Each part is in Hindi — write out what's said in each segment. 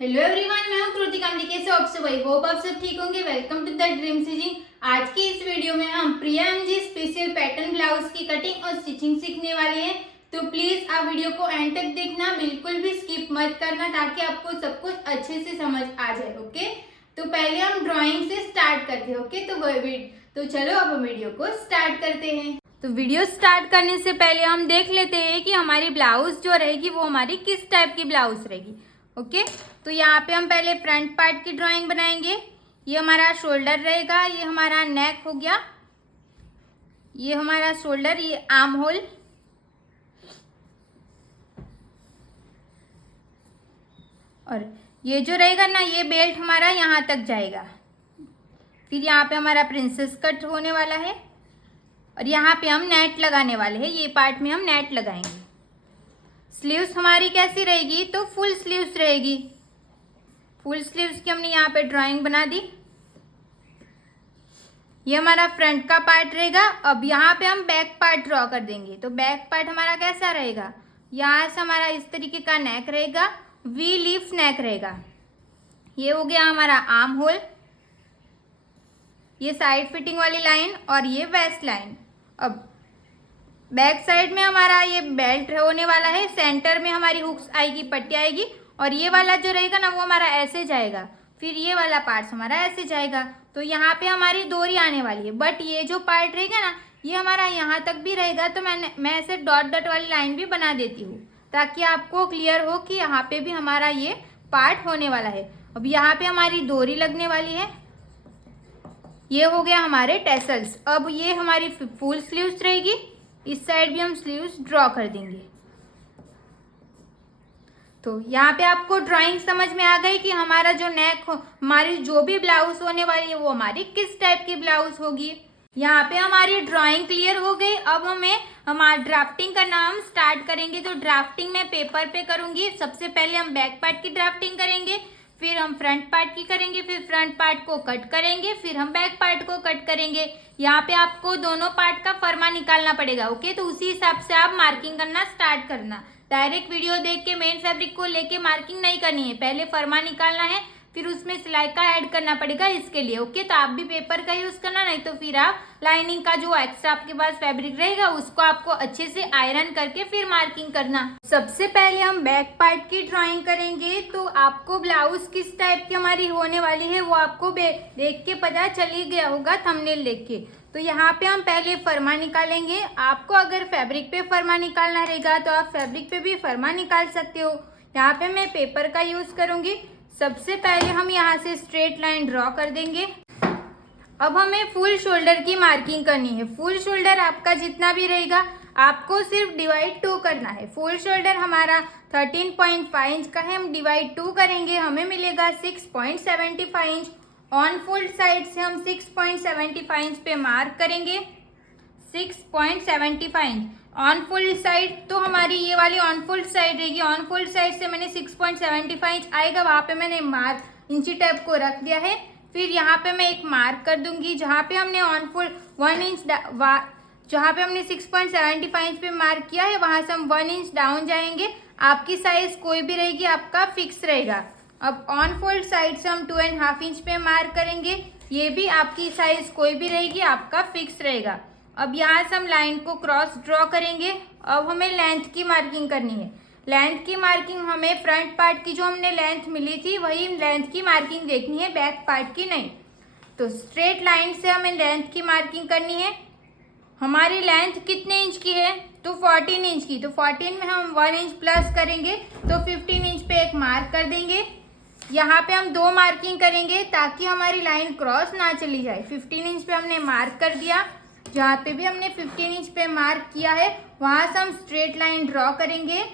हेलो एवरीवन, मैं हूं कृतिका अम्बिके से आप सब आई होप आप सब ठीक होंगे। Welcome to the dream stitching. आज की इस वीडियो में हम Priya MG special pattern blouse की कटिंग और स्टिचिंग सीखने वाले हैं। तो प्लीज आप वीडियो को एंड तक देखना, बिल्कुल भी स्किप मत करना ताकि आपको सब कुछ अच्छे से समझ आ जाए। ओके, तो पहले हम ड्रॉइंग से स्टार्ट करते हैं। ओके, तो चलो अब हम वीडियो को स्टार्ट करते हैं। तो वीडियो स्टार्ट करने से पहले हम देख लेते हैं कि हमारी ब्लाउज जो रहेगी वो हमारी किस टाइप की ब्लाउज रहेगी। ओके, तो यहाँ पे हम पहले फ्रंट पार्ट की ड्राइंग बनाएंगे। ये हमारा शोल्डर रहेगा, ये हमारा नेक हो गया, ये हमारा शोल्डर, ये आर्म होल, और ये जो रहेगा ना ये बेल्ट हमारा यहाँ तक जाएगा। फिर यहाँ पे हमारा प्रिंसेस कट होने वाला है और यहाँ पे हम नेट लगाने वाले हैं। ये पार्ट में हम नेट लगाएंगे। स्लीव्स हमारी कैसी रहेगी, तो फुल स्लीव्स रहेगी। फुल स्लीव्स की हमने यहाँ पे ड्राइंग बना दी। ये हमारा फ्रंट का पार्ट रहेगा। अब यहाँ पे हम बैक पार्ट ड्रॉ कर देंगे। तो बैक पार्ट हमारा कैसा रहेगा, यहाँ से हमारा इस तरीके का नेक रहेगा, वी लीफ नेक रहेगा। ये हो गया हमारा आर्म होल, ये साइड फिटिंग वाली लाइन और ये वेस्ट लाइन। अब बैक साइड में हमारा ये बेल्ट होने वाला है, सेंटर में हमारी हुक्स आएगी, पट्टी आएगी, और ये वाला जो रहेगा ना वो हमारा ऐसे जाएगा। फिर ये वाला पार्ट हमारा ऐसे जाएगा। तो यहाँ पे हमारी डोरी आने वाली है, बट ये जो पार्ट रहेगा ना ये हमारा यहाँ तक भी रहेगा। तो मैं ऐसे डॉट डॉट वाली लाइन भी बना देती हूँ ताकि आपको क्लियर हो कि यहाँ पे भी हमारा ये पार्ट होने वाला है। अब यहाँ पे हमारी डोरी लगने वाली है। ये हो गया हमारे टेसल्स। अब ये हमारी फुल स्लीव्स रहेगी, इस साइड भी हम स्लीव्स ड्रॉ कर देंगे। तो यहाँ पे आपको ड्राइंग समझ में आ गई कि हमारा जो नेक हो, हमारी जो भी ब्लाउज होने वाली है वो हमारी किस टाइप की ब्लाउज होगी। यहाँ पे हमारी ड्राइंग क्लियर हो गई। अब हमारा ड्राफ्टिंग करना हम स्टार्ट करेंगे। तो ड्राफ्टिंग मैं पेपर पे करूंगी। सबसे पहले हम बैक पार्ट की ड्राफ्टिंग करेंगे, फिर हम फ्रंट पार्ट की करेंगे, फिर फ्रंट पार्ट को कट करेंगे, फिर हम बैक पार्ट को कट करेंगे। यहाँ पे आपको दोनों पार्ट का फरमा निकालना पड़ेगा। ओके, तो उसी हिसाब से आप मार्किंग करना स्टार्ट करना। डायरेक्ट वीडियो देख के मेन फैब्रिक को लेके मार्किंग नहीं करनी है, पहले फरमा निकालना है, फिर उसमें सिलाई का ऐड करना पड़ेगा इसके लिए। ओके, तो आप भी पेपर का यूज करना, नहीं तो फिर आप लाइनिंग का जो एक्स्ट्रा आपके पास फैब्रिक रहेगा उसको आपको अच्छे से आयरन करके फिर मार्किंग करना। सबसे पहले हम बैक पार्ट की ड्राइंग करेंगे। तो आपको ब्लाउज किस टाइप की हमारी होने वाली है वो आपको देख के पता चल ही गया होगा थंबनेल देख के। तो यहाँ पे हम पहले फरमा निकालेंगे। आपको अगर फैब्रिक पे फरमा निकालना रहेगा तो आप फैब्रिक पे भी फरमा निकाल सकते हो। यहाँ पे मैं पेपर का यूज करूंगी। सबसे पहले हम यहाँ से स्ट्रेट लाइन ड्रॉ कर देंगे। अब हमें फुल शोल्डर की मार्किंग करनी है। फुल शोल्डर आपका जितना भी रहेगा आपको सिर्फ डिवाइड 2 करना है। फुल शोल्डर हमारा 13.5 इंच का है, हम डिवाइड 2 करेंगे, हमें मिलेगा 6.75 इंच। ऑन फुल साइड से हम 6.75 इंच पे मार्क करेंगे। 6.75 इंच ऑन फुल साइड, तो हमारी ये वाली ऑन फुल साइड रहेगी। ऑन फुल साइड से मैंने 6.75 इंच आएगा, वहाँ पे मैंने मार्क इंची टेप को रख दिया है। फिर यहाँ पे मैं एक मार्क कर दूंगी जहाँ पे हमने ऑन फुल 1 इंच, जहाँ पे हमने 6.75 इंच पे मार्क किया है वहाँ से हम 1 इंच डाउन जाएंगे। आपकी साइज कोई भी रहेगी, आपका फिक्स रहेगा। अब ऑन फोल्ड साइड से हम 2.5 इंच पे मार्क करेंगे। ये भी आपकी साइज कोई भी रहेगी, आपका फिक्स रहेगा। अब यहाँ से हम लाइन को क्रॉस ड्रॉ करेंगे। अब हमें लेंथ की मार्किंग करनी है। लेंथ की मार्किंग हमें फ्रंट पार्ट की जो हमने लेंथ मिली थी वही लेंथ की मार्किंग देखनी है, बैक पार्ट की नहीं। तो स्ट्रेट लाइन से हमें लेंथ की मार्किंग करनी है। हमारी लेंथ कितने इंच की है, तो 14 इंच की। तो 14 में हम 1 इंच प्लस करेंगे तो 15 इंच पे एक मार्क कर देंगे। यहाँ पे हम 2 मार्किंग करेंगे ताकि हमारी लाइन क्रॉस ना चली जाए। 15 इंच पे हमने मार्क कर दिया। जहाँ पे भी हमने 15 इंच पे मार्क किया है वहां से हम स्ट्रेट लाइन ड्रॉ करेंगे।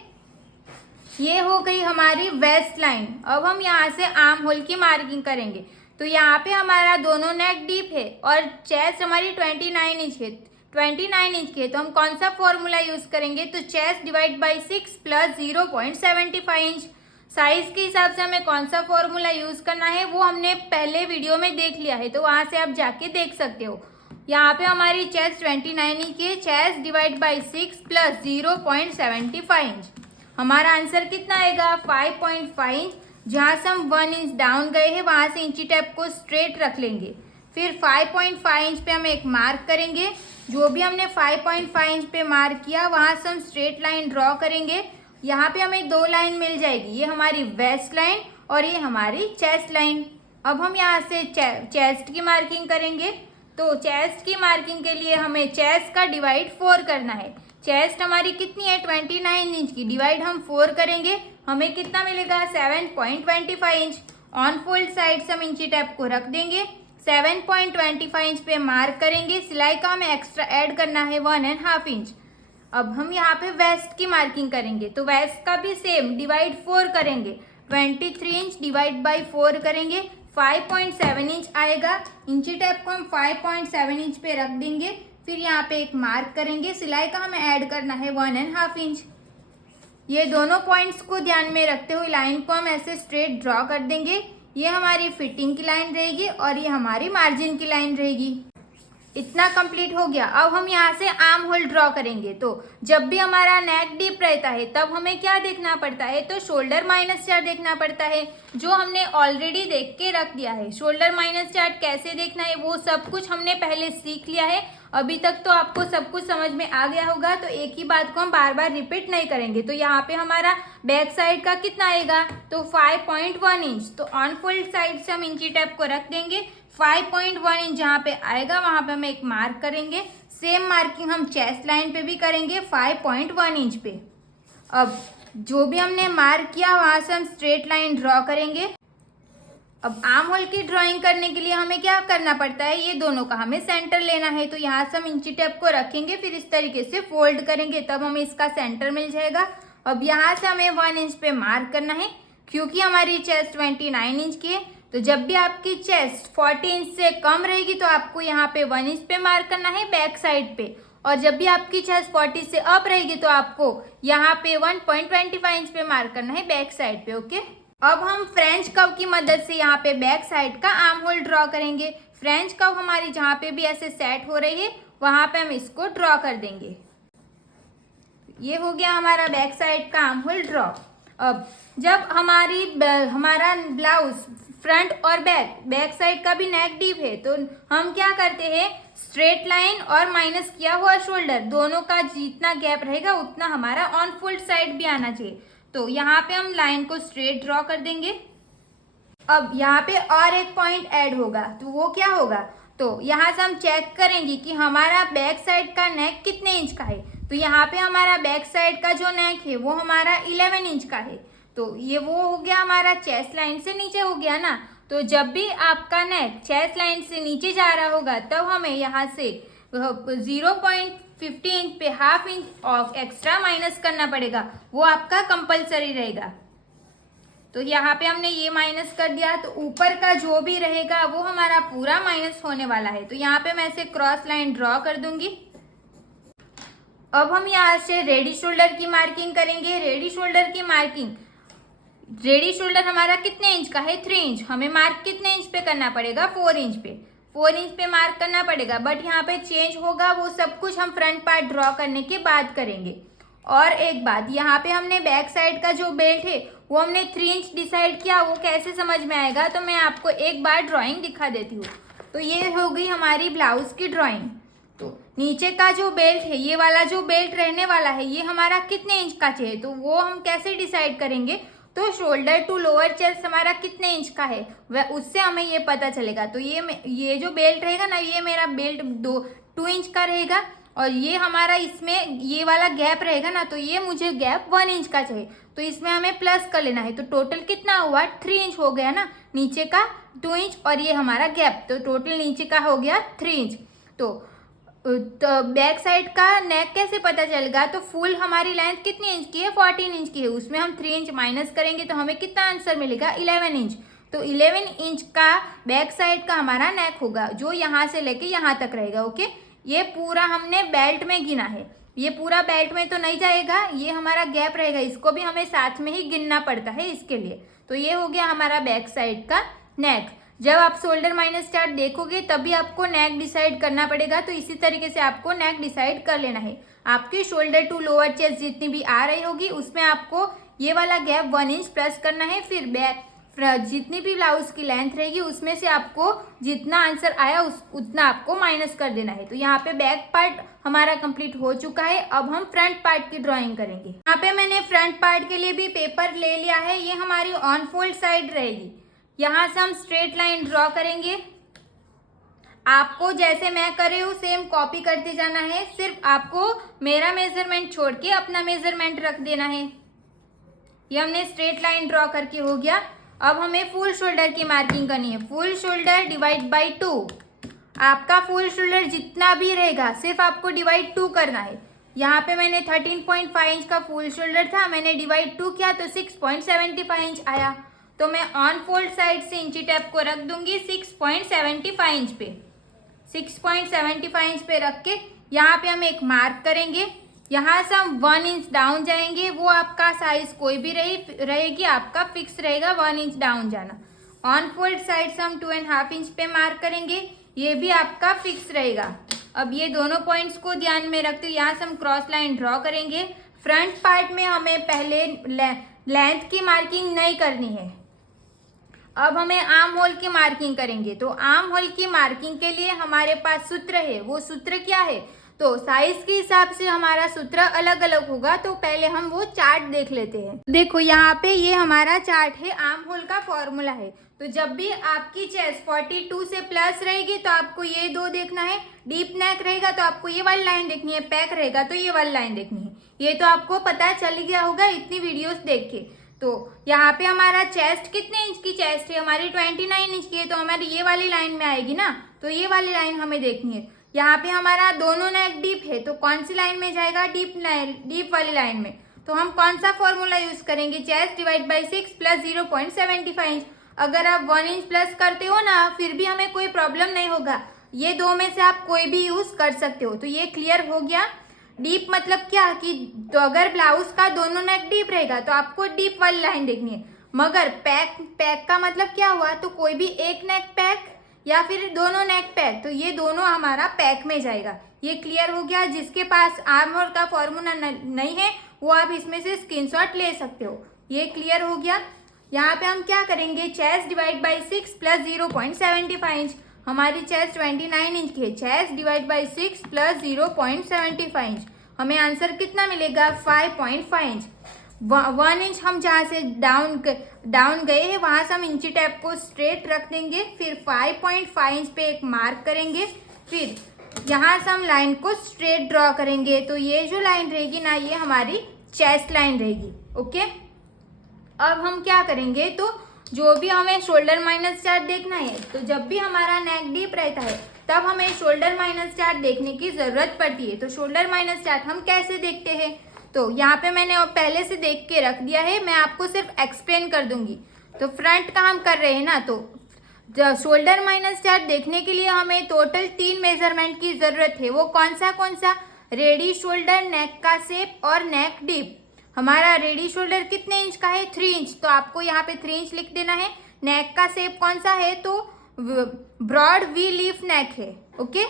ये हो गई हमारी वेस्ट लाइन। अब हम यहाँ से आर्म होल की मार्किंग करेंगे। तो यहाँ पे हमारा दोनों नेक डीप है और चेस्ट हमारी 29 इंच है। 29 इंच की है तो हम कौन सा फॉर्मूला यूज करेंगे, तो chest divide by 6 plus 0.75 inch. Size के हिसाब से हमें कौन सा फॉर्मूला यूज करना है वो हमने पहले वीडियो में देख लिया है, तो वहां से आप जाके देख सकते हो। यहाँ पे हमारी चेस्ट 29 इंच की है, chest divide by 6 plus 0.75 inch. हमारा आंसर कितना आएगा, 5.5 इंच। जहाँ से हम 1 इंच डाउन गए हैं वहाँ से इंची टेप को स्ट्रेट रख लेंगे। फिर 5.5 इंच पे हम एक मार्क करेंगे। जो भी हमने 5.5 इंच पे मार्क किया वहाँ से हम स्ट्रेट लाइन ड्रॉ करेंगे। यहाँ पे हमें 2 लाइन मिल जाएगी, ये हमारी वेस्ट लाइन और ये हमारी चेस्ट लाइन। अब हम यहाँ से चेस्ट की मार्किंग करेंगे। तो चेस्ट की मार्किंग के लिए हमें चेस्ट का डिवाइड 4 करना है। चेस्ट हमारी कितनी है 29 इंच की, डिवाइड हम 4 करेंगे, हमें कितना मिलेगा 7.25 इंच। ऑन फोल्ड साइड से हम इंची टेप को रख देंगे, 7.25 इंच पे मार्क करेंगे। सिलाई का हमें एक्स्ट्रा ऐड करना है 1.5 इंच। अब हम यहाँ पे वेस्ट की मार्किंग करेंगे। तो वेस्ट का भी सेम डिवाइड 4 करेंगे, 23 इंच डिवाइड बाई 4 करेंगे, 5.7 इंच आएगा। इंची टेप को हम 5.7 इंच पे रख देंगे। फिर यहाँ पे एक मार्क करेंगे, सिलाई का हमें ऐड करना है 1.5 इंच। ये दोनों पॉइंट्स को ध्यान में रखते हुए लाइन को हम ऐसे स्ट्रेट ड्रॉ कर देंगे। ये हमारी फिटिंग की लाइन रहेगी और ये हमारी मार्जिन की लाइन रहेगी। इतना कंप्लीट हो गया। अब हम यहाँ से आर्म होल ड्रॉ करेंगे। तो जब भी हमारा नेक डीप रहता है तब हमें क्या देखना पड़ता है, तो शोल्डर माइनस चार्ट देखना पड़ता है, जो हमने ऑलरेडी देख के रख दिया है। शोल्डर माइनस चार्ट कैसे देखना है वो सब कुछ हमने पहले सीख लिया है। अभी तक तो आपको सब कुछ समझ में आ गया होगा, तो एक ही बात को हम बार बार रिपीट नहीं करेंगे। तो यहाँ पे हमारा बैक साइड का कितना आएगा, तो 5.1 इंच। तो ऑन फोल्ड साइड से हम इंची टेप को रख देंगे, 5.1 इंच जहाँ पे आएगा वहाँ पे हम एक मार्क करेंगे। सेम मार्किंग हम चेस्ट लाइन पे भी करेंगे 5.1 इंच पे। अब जो भी हमने मार्क किया वहाँ से हम स्ट्रेट लाइन ड्रॉ करेंगे। अब आर्म होल की ड्राइंग करने के लिए हमें क्या करना पड़ता है, ये दोनों का हमें सेंटर लेना है। तो यहाँ से हम इंची टेप को रखेंगे, फिर इस तरीके से फोल्ड करेंगे, तब हमें इसका सेंटर मिल जाएगा। अब यहाँ से हमें 1 इंच पे मार्क करना है, क्योंकि हमारी चेस्ट 29 इंच की है। तो जब भी आपकी चेस्ट 40 इंच से कम रहेगी तो आपको यहाँ पे 1 इंच पे मार्क करना है बैक साइड पे, और जब भी आपकी चेस्ट 40 से अप रहेगी तो आपको यहाँ पे 1.25 इंच पे मार्क करना है बैक साइड पे। ओके, अब हम फ्रेंच कर्व की मदद से यहाँ पे बैक साइड का आर्म होल ड्रॉ करेंगे। फ्रेंच कर्व हमारी जहाँ पे भी ऐसे सेट हो रही है वहाँ पे हम इसको ड्रॉ कर देंगे। ये हो गया हमारा बैक साइड का आर्म होल ड्रॉ। अब जब हमारा ब्लाउज फ्रंट और बैक साइड का भी नेक डीप है, तो हम क्या करते हैं, स्ट्रेट लाइन और माइनस किया हुआ शोल्डर दोनों का जितना गैप रहेगा उतना हमारा ऑन फोल्ड साइड भी आना चाहिए। तो यहाँ पे हम लाइन को स्ट्रेट ड्रॉ कर देंगे। अब यहाँ पे और एक पॉइंट ऐड होगा, तो वो क्या होगा, तो यहाँ से हम चेक करेंगे कि हमारा बैक साइड का नेक कितने इंच का है। तो यहाँ पे हमारा बैक साइड का जो नेक है वो हमारा 11 इंच का है। तो ये वो हो गया हमारा चेस्ट लाइन से नीचे हो गया ना। तो जब भी आपका नेक चेस्ट लाइन से नीचे जा रहा होगा तब हमें यहाँ से 0.50 इंच पे half inch of extra minus करना पड़ेगा, वो आपका कंपलसरी रहेगा। तो यहाँ पे हमने ये माइनस कर दिया, तो ऊपर का जो भी रहेगा वो हमारा पूरा माइनस होने वाला है। तो यहाँ पे मैं ऐसे क्रॉस लाइन ड्रॉ कर दूंगी। अब हम यहाँ से रेडी शोल्डर की मार्किंग करेंगे। रेडी शोल्डर हमारा कितने इंच का है, 3 इंच। हमें मार्क कितने इंच पे करना पड़ेगा, 4 इंच पे। 4 इंच पे मार्क करना पड़ेगा, बट यहाँ पे चेंज होगा, वो सब कुछ हम फ्रंट पार्ट ड्रॉ करने के बाद करेंगे। और एक बात, यहाँ पे हमने बैक साइड का जो बेल्ट है वो हमने 3 इंच डिसाइड किया, वो कैसे समझ में आएगा, तो मैं आपको एक बार ड्राइंग दिखा देती हूँ। तो ये हो गई हमारी ब्लाउज की ड्राइंग। तो नीचे का जो बेल्ट है, ये वाला जो बेल्ट रहने वाला है, ये हमारा कितने इंच का चाहिए, तो वो हम कैसे डिसाइड करेंगे, तो शोल्डर टू लोअर चेस्ट हमारा कितने इंच का है वह उससे हमें ये पता चलेगा। तो ये जो बेल्ट रहेगा ना, ये मेरा बेल्ट 2 इंच का रहेगा, और ये हमारा इसमें ये वाला गैप रहेगा ना, तो ये मुझे गैप 1 इंच का चाहिए। तो इसमें हमें प्लस कर लेना है। तो टोटल कितना हुआ, 3 इंच हो गया ना, नीचे का 2 इंच और ये हमारा गैप, तो टोटल नीचे का हो गया 3 इंच। तो बैक साइड का नेक कैसे पता चलेगा, तो फुल हमारी लेंथ कितनी इंच की है, 14 इंच की है, उसमें हम 3 इंच माइनस करेंगे तो हमें कितना आंसर मिलेगा, 11 इंच। तो 11 इंच का बैक साइड का हमारा नेक होगा, जो यहाँ से लेके यहाँ तक रहेगा। ओके, ये पूरा हमने बेल्ट में गिना है, ये पूरा बेल्ट में तो नहीं जाएगा, ये हमारा गैप रहेगा, इसको भी हमें साथ में ही गिनना पड़ता है इसके लिए। तो ये हो गया हमारा बैक साइड का नेक। जब आप शोल्डर माइनस चार्ट देखोगे तभी आपको नेक डिसाइड करना पड़ेगा। तो इसी तरीके से आपको नेक डिसाइड कर लेना है। आपकी शोल्डर टू लोअर चेस्ट जितनी भी आ रही होगी उसमें आपको ये वाला गैप 1 इंच प्लस करना है। फिर जितनी भी ब्लाउज की लेंथ रहेगी उसमें से आपको जितना आंसर आया उतना आपको माइनस कर देना है। तो यहाँ पे बैक पार्ट हमारा कंप्लीट हो चुका है। अब हम फ्रंट पार्ट की ड्राइंग करेंगे। यहाँ पे मैंने फ्रंट पार्ट के लिए भी पेपर ले लिया है। ये हमारी ऑन फोल्ड साइड रहेगी। यहाँ से हम स्ट्रेट लाइन ड्रॉ करेंगे। आपको जैसे मैं कर रही हूँ सेम कॉपी करते जाना है। सिर्फ आपको मेरा मेजरमेंट छोड़ के अपना मेजरमेंट रख देना है। ये हमने स्ट्रेट लाइन ड्रॉ करके हो गया। अब हमें फुल शोल्डर की मार्किंग करनी है। Full shoulder divide by 2। आपका फुल शोल्डर जितना भी रहेगा सिर्फ आपको डिवाइड 2 करना है। यहाँ पे मैंने 13.5 इंच का फुल शोल्डर था, मैंने डिवाइड 2 किया तो 6.75 इंच आया। तो मैं ऑन फोल्ड साइड से इंची टेप को रख दूंगी 6.75 इंच पे। 6.75 इंच पे रख के यहाँ पे हम एक मार्क करेंगे। यहाँ से हम 1 इंच डाउन जाएंगे। वो आपका साइज कोई भी रहेगी, आपका फिक्स रहेगा 1 इंच डाउन जाना। ऑन फोल्ड साइड से हम 2.5 इंच पे मार्क करेंगे। ये भी आपका फिक्स रहेगा। अब ये दोनों पॉइंट्स को ध्यान में रखते हुए यहाँ से हम क्रॉस लाइन ड्रॉ करेंगे। फ्रंट पार्ट में हमें पहले लेंथ की मार्किंग नहीं करनी है। अब हमें आर्म होल की मार्किंग करेंगे। तो आर्म होल की मार्किंग के लिए हमारे पास सूत्र है। वो सूत्र क्या है? तो साइज के हिसाब से हमारा सूत्र अलग अलग होगा। तो पहले हम वो चार्ट देख लेते हैं। देखो यहाँ पे ये हमारा चार्ट है, आर्म होल का फॉर्मूला है। तो जब भी आपकी चेस्ट 42 से प्लस रहेगी तो आपको ये 2 देखना है। डीप नेक रहेगा तो आपको ये वाली लाइन देखनी है। पैक रहेगा तो ये वाली लाइन देखनी है। ये तो आपको पता चल गया होगा इतनी वीडियोस देख के। तो यहाँ पे हमारा चेस्ट कितने इंच की चेस्ट है? हमारी 29 इंच की है। तो हमारी ये वाली लाइन में आएगी ना, तो ये वाली लाइन हमें देखनी है। यहाँ पे हमारा दोनों नेक डीप है तो कौन सी लाइन में जाएगा? डीप वाली लाइन में। तो हम कौन सा फॉर्मूला यूज करेंगे? Chest divide by 6 plus 0.75 inch. अगर आप 1 इंच प्लस करते हो ना फिर भी हमें कोई प्रॉब्लम नहीं होगा। ये 2 में से आप कोई भी यूज कर सकते हो। तो ये क्लियर हो गया। डीप मतलब क्या कि तो अगर ब्लाउज का दोनों नेक डीप रहेगा तो आपको डीप वाली लाइन देखनी है। मगर पैक का मतलब क्या हुआ? तो कोई भी एक नेक पैक या फिर दोनों नेक पैक, तो ये दोनों हमारा पैक में जाएगा। ये क्लियर हो गया। जिसके पास आर्म होल का फॉर्मूला नहीं है वो आप इसमें से स्क्रीनशॉट ले सकते हो। ये क्लियर हो गया। यहाँ पे हम क्या करेंगे? Chest divide by 6 plus 0.75 inch. हमारी चेस्ट 29 इंच की है। Chest divide by 6 plus 0.75 inch, हमें आंसर कितना मिलेगा? 5.5 इंच। 1 इंच हम जहाँ से डाउन गए हैं वहाँ से हम इंची टेप को स्ट्रेट रख देंगे। फिर 5.5 इंच पे एक मार्क करेंगे। फिर यहाँ से हम लाइन को स्ट्रेट ड्रॉ करेंगे। तो ये जो लाइन रहेगी ना ये हमारी चेस्ट लाइन रहेगी। ओके, अब हम क्या करेंगे? तो जो भी हमें शोल्डर माइनस चार्ट देखना है, तो जब भी हमारा नेक डीप रहता है तब हमें शोल्डर माइनस चार्ट देखने की जरूरत पड़ती है। तो शोल्डर माइनस चार्ट हम कैसे देखते हैं? तो यहाँ पे मैंने पहले से देख के रख दिया है, मैं आपको सिर्फ एक्सप्लेन कर दूंगी। तो फ्रंट का हम कर रहे हैं ना, तो शोल्डर माइनस चार्ट देखने के लिए हमें टोटल 3 मेजरमेंट की जरूरत है। वो कौन सा? रेडी शोल्डर, नेक का शेप और नेक डीप। हमारा रेडी शोल्डर कितने इंच का है? 3 इंच। तो आपको यहाँ पे 3 इंच लिख देना है। नेक का शेप कौन सा है? तो ब्रॉड वी लीफ नेक है। ओके,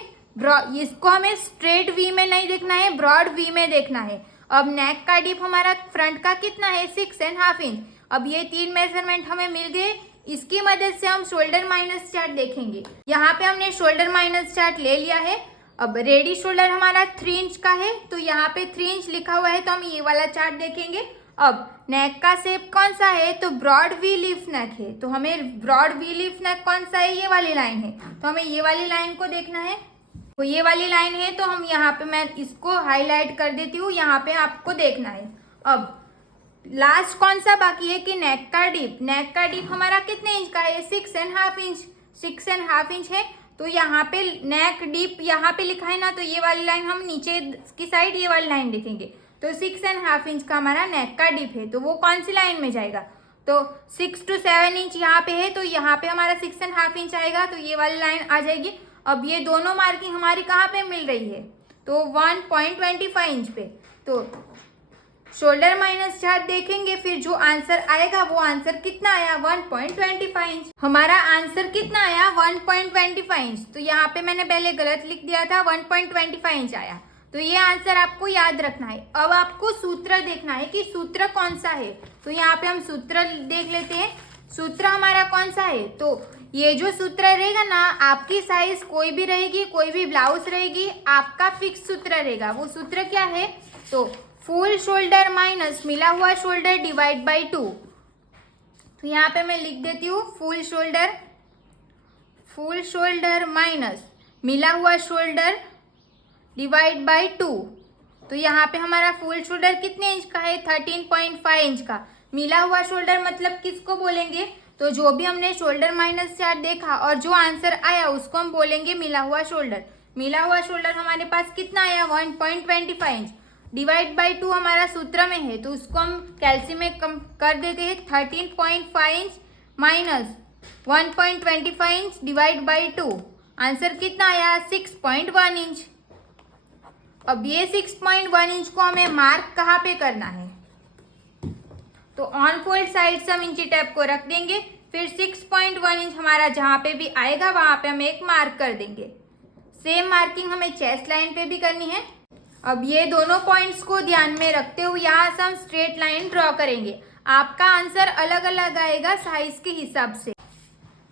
इसको हमें स्ट्रेट वी में नहीं देखना है, ब्रॉड वी में देखना है। अब नेक का डीप हमारा फ्रंट का कितना है? 6.5 इंच। अब ये 3 मेजरमेंट हमें मिल गए। इसकी मदद से हम शोल्डर माइनस चार्ट देखेंगे। यहाँ पे हमने शोल्डर माइनस चार्ट ले लिया है। अब रेडी शोल्डर हमारा 3 इंच का है तो यहाँ पे 3 इंच लिखा हुआ है तो हम ये वाला चार्ट देखेंगे। अब नेक का शेप कौन सा है? तो ब्रॉड वी लीफ नेक है। तो हमें ब्रॉड वी लीफ नेक कौन सा है? ये वाली लाइन है। तो हमें ये वाली लाइन को देखना है। तो ये वाली लाइन है तो हम यहाँ पे, मैं इसको हाईलाइट कर देती हूँ, यहाँ पे आपको देखना है। अब लास्ट कौन सा बाकी है कि नेक का डीप। नेक का डीप हमारा कितने इंच का है? 6.5 इंच। 6.5 इंच है। तो यहाँ पे नेक डीप यहाँ पे लिखा है ना, तो ये वाली लाइन हम नीचे की साइड ये वाली लाइन देखेंगे। तो 6.5 इंच का हमारा नेक का डीप है। तो वो कौन सी लाइन में जाएगा? तो 6 to 7 इंच यहाँ पे है तो यहाँ पे हमारा 6.5 इंच आएगा। तो ये वाली लाइन आ जाएगी। अब ये दोनों मार्किंग हमारी कहाँ पे मिल रही है? तो 1.25 इंच पे। तो शोल्डर माइनस चार्ट देखेंगे, फिर जो आंसर आएगा वो आंसर कितना आया? 1.25 इंच। हमारा आंसर कितना आया? 1.25 इंच। तो यहाँ पे मैंने पहले गलत लिख दिया था, 1.25 इंच आया। तो ये आंसर आपको याद रखना है। अब आपको सूत्र देखना है कि सूत्र कौन सा है। तो यहाँ पे हम सूत्र देख लेते हैं। सूत्र हमारा कौन सा है? तो ये जो सूत्र रहेगा ना, आपकी साइज कोई भी रहेगी, कोई भी ब्लाउज रहेगी, आपका फिक्स सूत्र रहेगा। वो सूत्र क्या है? तो फुल शोल्डर माइनस मिला हुआ शोल्डर डिवाइड बाई 2। तो यहाँ पे मैं लिख देती हूँ फुल शोल्डर माइनस मिला हुआ शोल्डर डिवाइड बाई 2। तो यहाँ पे हमारा फुल शोल्डर कितने इंच का है? 13.5 इंच का। मिला हुआ शोल्डर मतलब किसको बोलेंगे? तो जो भी हमने शोल्डर माइनस चार्ट देखा और जो आंसर आया उसको हम बोलेंगे मिला हुआ शोल्डर। मिला हुआ शोल्डर हमारे पास कितना आया? 1.25 इंच। डिवाइड बाई 2 हमारा सूत्र में है, तो उसको हम कैल्सी में कम कर देते हैं। 13.5 inch minus 1.25 inch divide by 2, answer कितना आया? 6.1 इंच। अब ये 6.1 इंच को हमें मार्क कहाँ पे करना है? तो ऑन फोल्ड साइड से हम इंची टेप को रख देंगे, फिर 6.1 इंच हमारा जहाँ पे भी आएगा वहाँ पे हम एक मार्क कर देंगे। सेम मार्किंग हमें चेस्ट लाइन पे भी करनी है। अब ये दोनों पॉइंट्स को ध्यान में रखते हुए यहाँ से हम स्ट्रेट लाइन ड्रॉ करेंगे। आपका आंसर अलग अलग आएगा साइज के हिसाब से।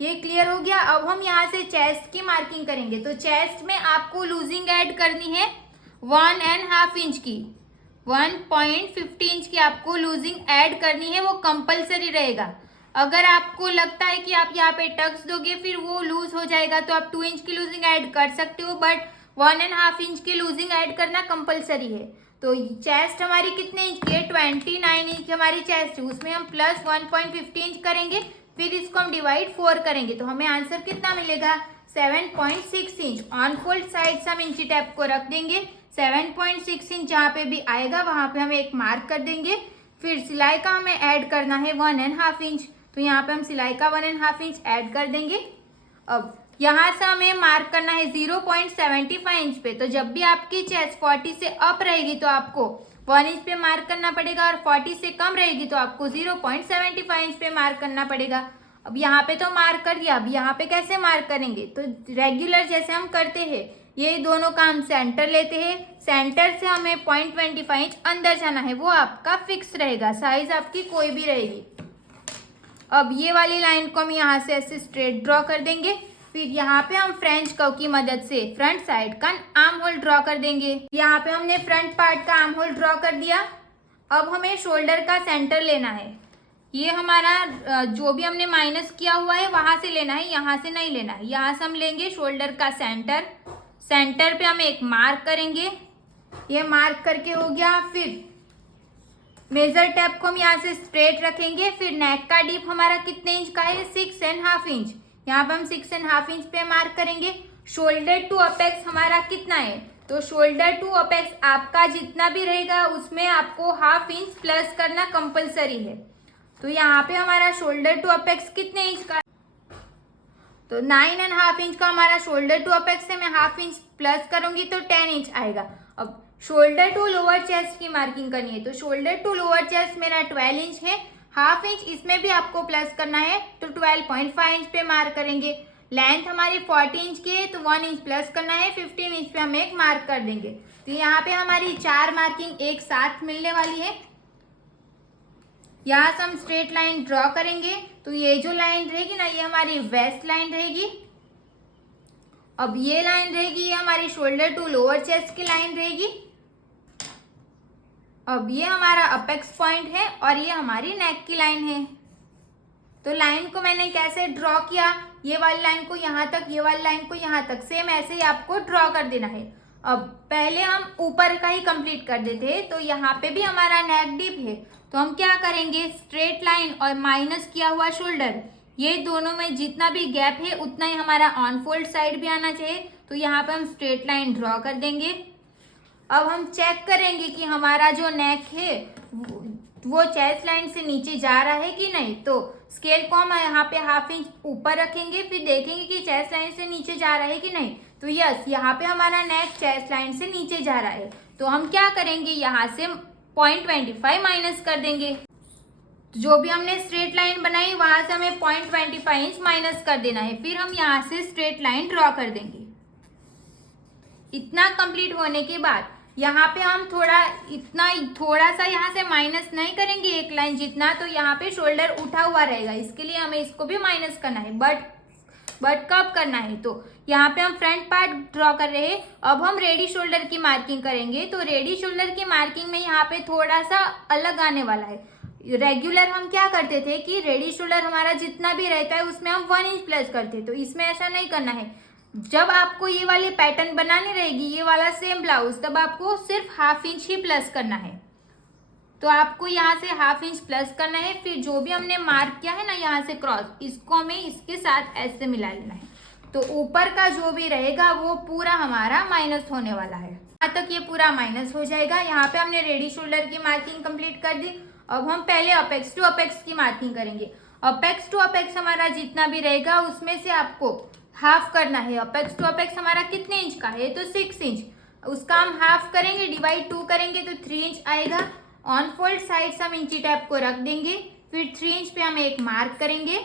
ये क्लियर हो गया। अब हम यहाँ से चेस्ट की मार्किंग करेंगे। तो चेस्ट में आपको लूजिंग ऐड करनी है 1.5 इंच की, 1.50 इंच की आपको लूजिंग ऐड करनी है। वो कंपलसरी रहेगा। अगर आपको लगता है कि आप यहाँ पे टक्स दोगे फिर वो लूज हो जाएगा, तो आप 2 इंच की लूजिंग ऐड कर सकते हो, बट 1.5 इंच की लूजिंग ऐड करना कंपलसरी है। तो चेस्ट हमारी कितने इंच की है? 29 इंच हमारी चेस्ट है, उसमें हम प्लस 1.50 इंच करेंगे, फिर इसको हम डिवाइड 4 करेंगे, तो हमें आंसर कितना मिलेगा? 7.6 इंच। ऑन फोल्ड साइड से हम इंची टेप को रख देंगे। 7.6 इंच जहाँ पे भी आएगा वहाँ पे हम एक मार्क कर देंगे। फिर सिलाई का हमें ऐड करना है 1.5 इंच, तो यहाँ पे हम सिलाई का 1.5 इंच ऐड कर देंगे। अब यहाँ से हमें मार्क करना है 0.75 इंच पे। तो जब भी आपकी चेस्ट 40 से अप रहेगी तो आपको 1 इंच पे मार्क करना पड़ेगा, और 40 से कम रहेगी तो आपको 0.75 इंच पे मार्क करना पड़ेगा। अब यहाँ पे तो मार्क कर दिया, अब यहाँ पे कैसे मार्क करेंगे? तो रेगुलर जैसे हम करते हैं, ये दोनों का हम सेंटर लेते हैं। सेंटर से हमें 0.25 इंच अंदर जाना है, वो आपका फिक्स रहेगा, साइज आपकी कोई भी रहेगी। अब ये वाली लाइन को हम यहाँ से ऐसे स्ट्रेट ड्रॉ कर देंगे। फिर यहाँ पे हम फ्रेंच कर्व की मदद से फ्रंट साइड का आर्म होल ड्रॉ कर देंगे। यहाँ पे हमने फ्रंट पार्ट का आर्म होल ड्रॉ कर दिया। अब हमें शोल्डर का सेंटर लेना है। ये हमारा जो भी हमने माइनस किया हुआ है वहां से लेना है, यहाँ से नहीं लेना है। यहाँ से हम लेंगे शोल्डर का सेंटर। सेंटर पे हम एक मार्क करेंगे, ये मार्क करके हो गया। फिर मेजर टेप को हम यहाँ से स्ट्रेट रखेंगे। फिर नेक का डीप हमारा कितने इंच का है? 6.5 इंच। यहाँ पे हम 6.5 इंच पे मार्क करेंगे। शोल्डर टू अपेक्स हमारा कितना है? तो शोल्डर टू अपेक्स आपका जितना भी रहेगा उसमें आपको 1/2 इंच प्लस करना कंपलसरी है। तो यहाँ पे हमारा शोल्डर टू अपेक्स कितने इंच का? तो 9.5 इंच का हमारा शोल्डर टू अपेक्स से मैं 1/2 इंच प्लस करूंगी तो 10 इंच आएगा। अब शोल्डर टू लोअर चेस्ट की मार्किंग करनी है। तो शोल्डर टू लोअर चेस्ट मेरा 12 इंच है, 1/2 इंच इसमें भी आपको प्लस करना है, तो 12.5 इंच पे मार्क करेंगे। लेंथ हमारी 40 इंच की है, तो 1 इंच प्लस करना है, 15 इंच पे हम एक मार्क कर देंगे। तो यहाँ पे हमारी 4 मार्किंग एक साथ मिलने वाली है। यहाँ से हम स्ट्रेट लाइन ड्रॉ करेंगे। तो ये जो लाइन रहेगी ना, ये हमारी वेस्ट लाइन रहेगी। अब ये लाइन रहेगी, ये हमारी शोल्डर टू लोअर चेस्ट की लाइन रहेगी। अब ये हमारा अपेक्स पॉइंट है और ये हमारी नेक की लाइन है। तो लाइन को मैंने कैसे ड्रॉ किया? ये वाली लाइन को यहाँ तक, ये वाली लाइन को यहाँ तक, सेम ऐसे ही आपको ड्रॉ कर देना है। अब पहले हम ऊपर का ही कंप्लीट कर देते हैं। तो यहाँ पे भी हमारा नेक डीप है, तो हम क्या करेंगे? स्ट्रेट लाइन और माइनस किया हुआ शोल्डर, ये दोनों में जितना भी गैप है उतना ही हमारा ऑन फोल्ड साइड भी आना चाहिए। तो यहाँ पे हम स्ट्रेट लाइन ड्रॉ कर देंगे। अब हम चेक करेंगे कि हमारा जो नेक है वो चेस्ट लाइन से नीचे जा रहा है कि नहीं। तो स्केल को हम यहाँ पे 1/2 इंच ऊपर रखेंगे, फिर देखेंगे कि चेस्ट लाइन से नीचे जा रहा है कि नहीं। तो यस, यहाँ पे हमारा नेक चेस्ट लाइन से नीचे जा रहा है। तो हम क्या करेंगे? यहाँ से 0.25 माइनस कर देंगे। जो भी हमने स्ट्रेट लाइन बनाई वहां से हमें 0.25 इंच माइनस कर देना है। फिर हम यहाँ से स्ट्रेट लाइन ड्रॉ कर देंगे। इतना कंप्लीट होने के बाद यहाँ पे हम थोड़ा सा यहाँ से माइनस नहीं करेंगे एक लाइन जितना, तो यहाँ पे शोल्डर उठा हुआ रहेगा, इसके लिए हमें इसको भी माइनस करना है। बट कब करना है, तो यहाँ पे हम फ्रंट पार्ट ड्रॉ कर रहे हैं। अब हम रेडी शोल्डर की मार्किंग करेंगे। तो रेडी शोल्डर की मार्किंग में यहाँ पे थोड़ा सा अलग आने वाला है। रेगुलर हम क्या करते थे कि रेडी शोल्डर हमारा जितना भी रहता है उसमें हम 1 इंच प्लस करते, तो इसमें ऐसा नहीं करना है। जब आपको ये वाले पैटर्न बनानी रहेगी, ये वाला सेम ब्लाउज, तब आपको सिर्फ 1/2 इंच ही प्लस करना है। तो आपको यहाँ से 1/2 इंच प्लस करना है। फिर जो भी हमने मार्क किया है ना यहाँ से क्रॉस, इसको हमें इसके साथ ऐसे मिला लेना है। तो ऊपर का जो भी रहेगा वो पूरा हमारा माइनस होने वाला है। यहाँ तक ये पूरा माइनस हो जाएगा। यहाँ पे हमने रेडी शोल्डर की मार्किंग कंप्लीट कर दी। अब हम पहले अपेक्स टू अपेक्स की मार्किंग करेंगे। अपेक्स टू अपेक्स हमारा जितना भी रहेगा उसमें से आपको हाफ करना है। अपेक्स टू अपेक्स हमारा कितने इंच का है, तो 6 इंच, उसका हम हाफ करेंगे, डिवाइड 2 करेंगे तो 3 इंच आएगा। ऑन फोल्ड साइड हम इंची टैप को रख देंगे। फिर 3 इंच पे हम एक मार्क करेंगे,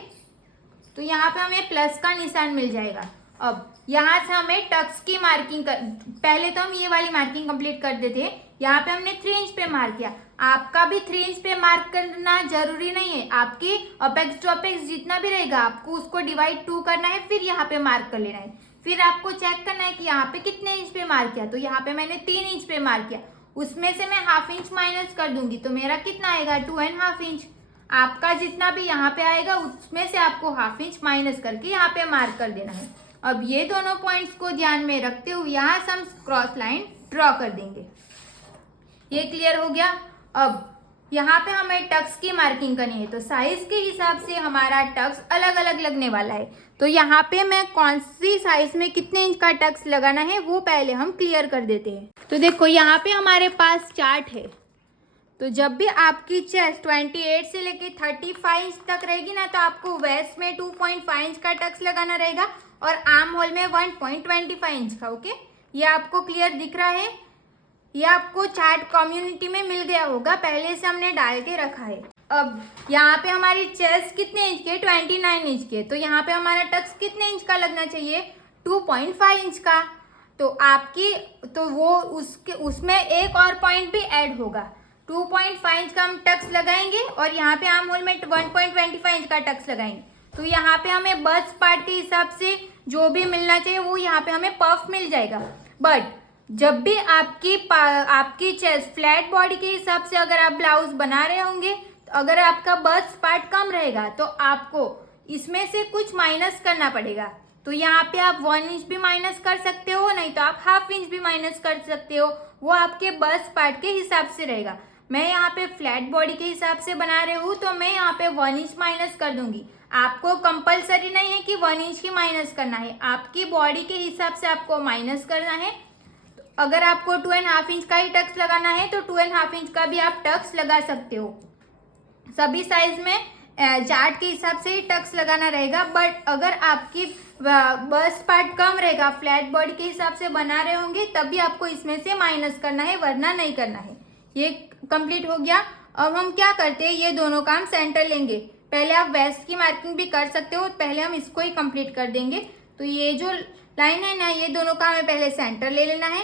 तो यहाँ पे हमें प्लस का निशान मिल जाएगा। अब यहाँ से हमें टक्स की मार्किंग पहले तो हम ये वाली मार्किंग कंप्लीट कर देते हैं। यहाँ पे हमने 3 इंच पे मार्क किया। आपका भी 3 इंच पे मार्क करना जरूरी नहीं है। आपकी अपेक्स टू अपेक्स जितना भी रहेगा आपको उसको डिवाइड 2 करना है, फिर यहाँ पे मार्क कर लेना है। फिर आपको चेक करना है कि यहाँ पे कितने इंच पे मार्क किया। तो यहाँ पे मैंने 3 इंच पे मार्क किया, उसमें से मैं 1/2 इंच माइनस कर दूंगी, तो मेरा कितना आएगा, 2.5 इंच। आपका जितना भी यहाँ पे आएगा उसमें से आपको 1/2 इंच माइनस करके यहाँ पे मार्क कर देना है। अब ये दोनों पॉइंट्स को ध्यान में रखते हुए यहाँ से हम क्रॉस लाइन ड्रॉ कर देंगे। ये क्लियर हो गया। अब यहाँ पे हमें टक्स की मार्किंग करनी है, तो साइज के हिसाब से हमारा टक्स अलग अलग लगने वाला है। तो यहाँ पे मैं कौन सी साइज में कितने इंच का टक्स लगाना है वो पहले हम क्लियर कर देते हैं। तो देखो यहाँ पे हमारे पास चार्ट है। तो जब भी आपकी चेस्ट 28 से लेके 35 इंच तक रहेगी ना, तो आपको वेस्ट में 2.5 इंच का टक्स लगाना रहेगा और आर्म होल में 1.25 इंच का। ओके, ये आपको क्लियर दिख रहा है। ये आपको चार्ट कम्युनिटी में मिल गया होगा, पहले से हमने डाल के रखा है। अब यहाँ पे हमारी चेस्ट कितने इंच के, 29 इंच के, तो यहाँ पे हमारा टक्स कितने इंच का लगना चाहिए, 2.5 इंच का। तो आपकी वो उसमें एक और पॉइंट भी ऐड होगा। 2.5 इंच का हम टक्स लगाएंगे और यहाँ पे आर्म होल में 1.25 इंच का टक्स लगाएंगे। तो यहाँ पे हमें बस्ट पार्ट के हिसाब से जो भी मिलना चाहिए वो यहाँ पे हमें पफ मिल जाएगा। बट जब भी आपकी चेस्ट फ्लैट बॉडी के हिसाब से अगर आप ब्लाउज बना रहे होंगे, तो अगर आपका बस्ट पार्ट कम रहेगा तो आपको इसमें से कुछ माइनस करना पड़ेगा। तो यहाँ पे आप 1 इंच भी माइनस कर सकते हो, नहीं तो आप 1/2 इंच भी माइनस कर सकते हो, वो आपके बस्ट पार्ट के हिसाब से रहेगा। मैं यहाँ पे फ्लैट बॉडी के हिसाब से बना रही हूँ, तो मैं यहाँ पे 1 इंच माइनस कर दूंगी। आपको कंपलसरी नहीं है कि 1 इंच ही माइनस करना है, आपकी बॉडी के हिसाब से आपको माइनस करना है। तो अगर आपको 2.5 इंच का ही टक्स लगाना है तो 2.5 इंच का भी आप टक्स लगा सकते हो। सभी साइज में चार्ट के हिसाब से ही टक्स लगाना रहेगा। बट अगर आपकी बस्ट पार्ट कम रहेगा, फ्लैट बॉडी के हिसाब से बना रहे होंगे, तभी आपको इसमें से माइनस करना है, वरना नहीं करना है। ये कंप्लीट हो गया। अब हम क्या करते हैं, ये दोनों काम सेंटर लेंगे। पहले आप वेस्ट की मार्किंग भी कर सकते हो, पहले हम इसको ही कंप्लीट कर देंगे। तो ये जो लाइन है ना, ये दोनों का हमें पहले सेंटर ले लेना है।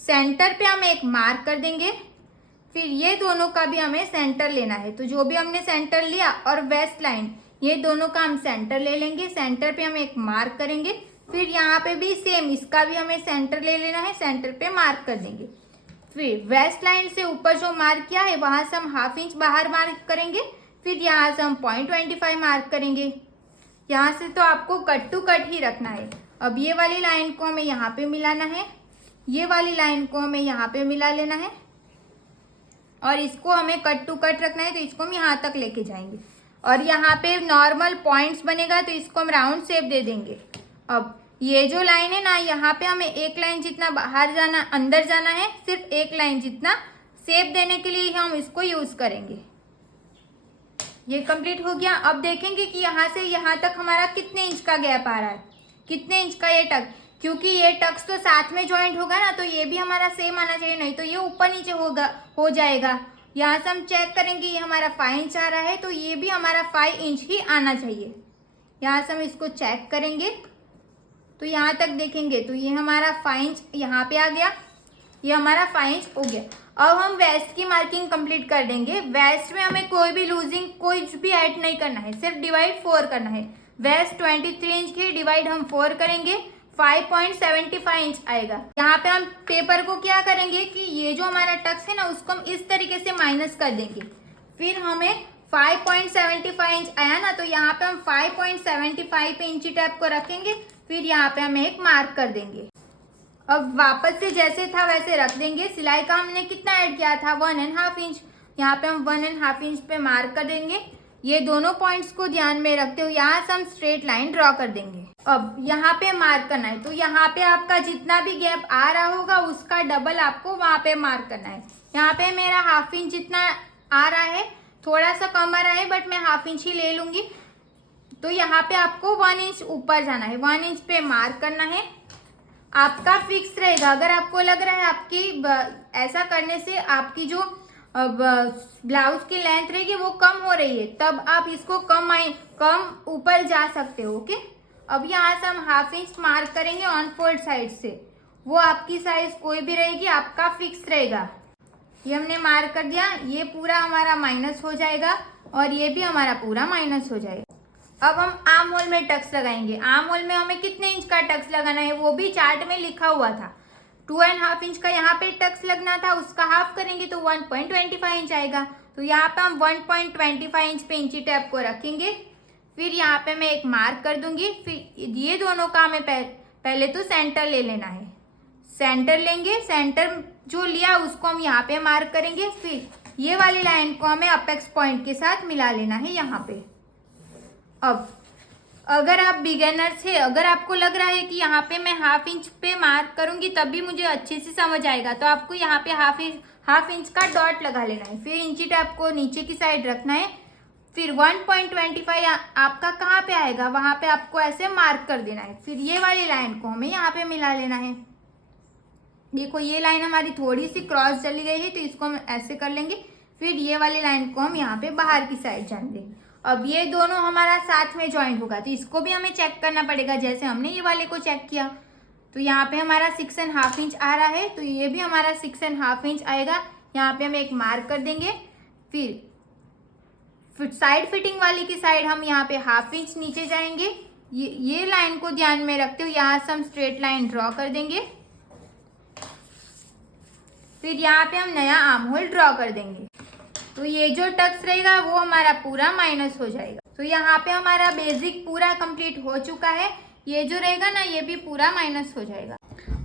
सेंटर पे हम एक मार्क कर देंगे, फिर ये दोनों का भी हमें सेंटर लेना है। तो जो भी हमने सेंटर लिया और वेस्ट लाइन, ये दोनों का हम सेंटर ले लेंगे। सेंटर पे हम एक मार्क करेंगे, फिर यहाँ पे भी सेम, इसका भी हमें सेंटर ले लेना है, सेंटर पे मार्क कर देंगे। फिर वेस्ट लाइन से ऊपर जो मार्क किया है वहां से हम 1/2 इंच बाहर मार्क करेंगे, फिर यहाँ से हम 0.25 मार्क करेंगे। यहाँ से तो आपको कट टू कट ही रखना है। अब ये वाली लाइन को हमें यहाँ पे मिलाना है, ये वाली लाइन को हमें यहाँ पे मिला लेना है और इसको हमें कट टू कट रखना है, तो इसको हम यहाँ तक लेके जाएंगे। और यहाँ पे नॉर्मल पॉइंट्स बनेगा तो इसको हम राउंड शेप दे देंगे। अब ये जो लाइन है ना, यहाँ पे हमें एक लाइन जितना बाहर जाना, अंदर जाना है, सिर्फ एक लाइन जितना शेप देने के लिए हम इसको यूज करेंगे। ये कंप्लीट हो गया। अब देखेंगे कि यहाँ से यहाँ तक हमारा कितने इंच का गैप आ रहा है, कितने इंच का ये टक, क्योंकि ये टक्स तो साथ में ज्वाइंट होगा ना, तो ये भी हमारा सेम आना चाहिए, नहीं तो ये ऊपर नीचे हो जाएगा। यहाँ से हम चेक करेंगे, ये हमारा 5 इंच आ रहा है, तो ये भी हमारा 5 इंच ही आना चाहिए। यहाँ से हम इसको चेक करेंगे, तो यहाँ तक देखेंगे तो ये हमारा 5 इंच यहाँ पे आ गया। ये हमारा 5 इंच हो गया। अब हम वेस्ट की मार्किंग कंप्लीट कर देंगे। वेस्ट में हमें कोई भी लूजिंग कोई भी ऐड नहीं करना है, सिर्फ डिवाइड 4 करना है। वेस्ट 23 इंच की डिवाइड हम 4 करेंगे, 5.75 इंच आएगा। यहाँ पे हम पेपर को क्या करेंगे कि ये जो हमारा टक्स है ना उसको हम इस तरीके से माइनस कर देंगे। फिर हमें 5.75 इंच आया ना, तो यहाँ पे हम 5.75 पे इंची टेप को रखेंगे। फिर यहाँ पे हम एक मार्क कर देंगे। अब वापस से जैसे था वैसे रख देंगे। सिलाई का हमने कितना ऐड किया था, 1.5 इंच। यहाँ पे हम 1.5 इंच पे मार्क कर देंगे। ये दोनों पॉइंट्स को ध्यान में रखते हुए यहाँ से हम स्ट्रेट लाइन ड्रॉ कर देंगे। अब यहाँ पे मार्क करना है, तो यहाँ पे आपका जितना भी गैप आ रहा होगा उसका डबल आपको वहाँ पे मार्क करना है। यहाँ पे मेरा 1/2 इंच जितना आ रहा है, थोड़ा सा कम आ रहा है बट मैं 1/2 इंच ही ले लूंगी। तो यहाँ पे आपको 1 इंच ऊपर जाना है, 1 इंच पे मार्क करना है। आपका फिक्स रहेगा। अगर आपको लग रहा है आपकी ऐसा करने से आपकी जो ब्लाउज की लेंथ रहेगी वो कम हो रही है, तब आप इसको कम ऊपर जा सकते हो। ओके, अब यहाँ से हम 1/2 इंच मार्क करेंगे ऑन फोल्ड साइड से। वो आपकी साइज कोई भी रहेगी, आपका फिक्स रहेगा। ये हमने मार्क कर दिया, ये पूरा हमारा माइनस हो जाएगा और ये भी हमारा पूरा माइनस हो जाएगा। अब हम आर्म होल में टक्स लगाएंगे। आर्म होल में हमें कितने इंच का टक्स लगाना है वो भी चार्ट में लिखा हुआ था। 2.5 इंच का यहाँ पे टक्स लगना था, उसका हाफ करेंगे तो 1.25 इंच आएगा। तो यहाँ पे हम 1.25 इंच पे इंची टेप को रखेंगे। फिर यहाँ पे मैं एक मार्क कर दूंगी। फिर ये दोनों का हमें पहले तो सेंटर ले लेना है। सेंटर लेंगे, सेंटर जो लिया उसको हम यहाँ पे मार्क करेंगे। फिर ये वाली लाइन को हमें अपेक्स पॉइंट के साथ मिला लेना है यहाँ पे। अब अगर आप बिगिनर्स है, अगर आपको लग रहा है कि यहाँ पे मैं 1/2 इंच पे मार्क करूंगी तभी मुझे अच्छे से समझ आएगा, तो आपको यहाँ पे 1/2 इंच का डॉट लगा लेना है। फिर इंची टेप को नीचे की साइड रखना है। फिर 1.25 आपका कहाँ पे आएगा वहां पे आपको ऐसे मार्क कर देना है। फिर ये वाली लाइन को हमें यहाँ पे मिला लेना है। देखो ये लाइन हमारी थोड़ी सी क्रॉस चली गई है तो इसको हम ऐसे कर लेंगे। फिर ये वाली लाइन को हम यहाँ पे बाहर की साइड जान देंगे। अब ये दोनों हमारा साथ में ज्वाइंट होगा तो इसको भी हमें चेक करना पड़ेगा, जैसे हमने ये वाले को चेक किया। तो यहाँ पे हमारा 6.5 इंच आ रहा है, तो ये भी हमारा 6.5 इंच आएगा। यहाँ पे हम एक मार्क कर देंगे। फिर साइड फिटिंग वाली की साइड हम यहाँ पे 1/2 इंच नीचे जाएंगे। ये लाइन को ध्यान में रखते हुए यहाँ से हम स्ट्रेट लाइन ड्रॉ कर देंगे। फिर यहाँ पे हम नया आर्म होल ड्रॉ कर देंगे। तो ये जो टक्स रहेगा वो हमारा पूरा माइनस हो जाएगा। तो यहाँ पे हमारा बेसिक पूरा कंप्लीट हो चुका है। ये जो रहेगा ना ये भी पूरा माइनस हो जाएगा।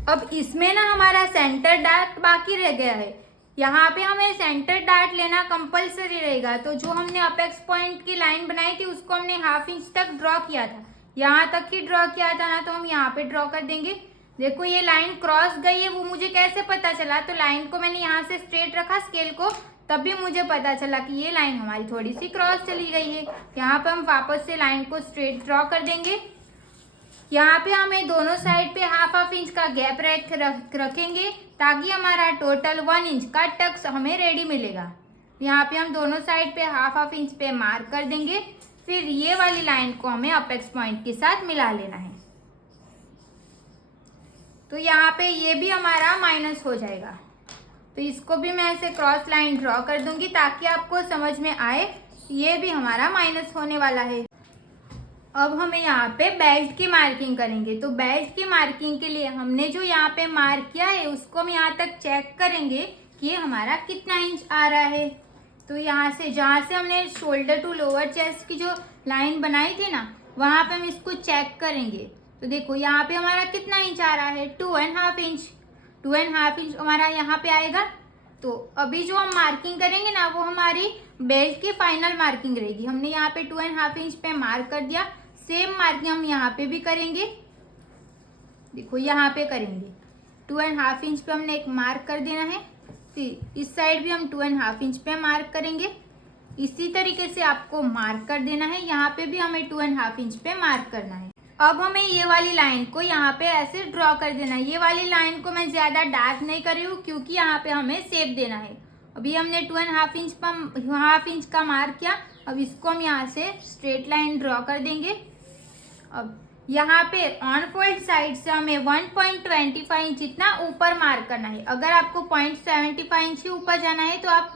अब इसमें ना हमारा सेंटर डार्ट बाकी रह गया है। यहाँ पे हमें सेंटर डार्ट लेना कंपलसरी रहेगा। तो जो हमने अपेक्स पॉइंट की लाइन बनाई थी उसको हमने 1/2 इंच तक ड्रॉ किया था, यहाँ तक ही ड्रॉ किया था ना, तो हम यहाँ पे ड्रॉ कर देंगे। देखो ये लाइन क्रॉस गई है, वो मुझे कैसे पता चला, तो लाइन को मैंने यहाँ से स्ट्रेट रखा स्केल को, तभी मुझे पता चला कि ये लाइन हमारी थोड़ी सी क्रॉस चली गई है। यहाँ पे हम वापस से लाइन को स्ट्रेट ड्रॉ कर देंगे। यहाँ पे हमें दोनों साइड पे 1/2 इंच का गैप रखेंगे ताकि हमारा टोटल 1 इंच का टक्स हमें रेडी मिलेगा। यहाँ पे हम दोनों साइड पे 1/2 इंच पे मार्क कर देंगे। फिर ये वाली लाइन को हमें अपेक्स पॉइंट के साथ मिला लेना है। तो यहाँ पे ये भी हमारा माइनस हो जाएगा। तो इसको भी मैं ऐसे क्रॉस लाइन ड्रॉ कर दूंगी ताकि आपको समझ में आए ये भी हमारा माइनस होने वाला है। अब हमें यहाँ पे बेल्ट की मार्किंग करेंगे। तो बेल्ट की मार्किंग के लिए हमने जो यहाँ पे मार्क किया है उसको हम यहाँ तक चेक करेंगे कि ये हमारा कितना इंच आ रहा है। तो यहाँ से जहाँ से हमने शोल्डर टू लोअर चेस्ट की जो लाइन बनाई थी ना, वहाँ पे हम इसको चेक करेंगे। तो देखो यहाँ पे हमारा कितना इंच आ रहा है, 2.5 इंच। 2.5 इंच हमारा यहाँ पे आएगा। तो अभी जो हम मार्किंग करेंगे ना वो हमारी बेल्ट की फाइनल मार्किंग रहेगी। हमने यहाँ पे 2.5 इंच पे मार्क कर दिया। सेम मार्किंग हम यहाँ पे भी करेंगे। देखो यहाँ पे करेंगे 2.5 इंच पे हमने एक मार्क कर देना है। फिर इस साइड भी हम 2.5 इंच पे मार्क करेंगे। इसी तरीके से आपको मार्क कर देना है। यहाँ पे भी हमें 2.5 इंच पे मार्क करना है। अब हमें ये वाली लाइन को यहाँ पे ऐसे ड्रॉ कर देना है। ये वाली लाइन को मैं ज्यादा डार्क नहीं कर रही हूँ क्योंकि यहाँ पे हमें शेप देना है। अभी हमने 2.5 इंच पर 1/2 इंच का मार्क किया। अब इसको हम यहाँ से स्ट्रेट लाइन ड्रॉ कर देंगे। अब यहाँ पे ऑन फोल्ड साइड से हमें 1.25 इंच जितना ऊपर मार्क करना है। अगर आपको 0.75 इंच ही ऊपर जाना है तो आप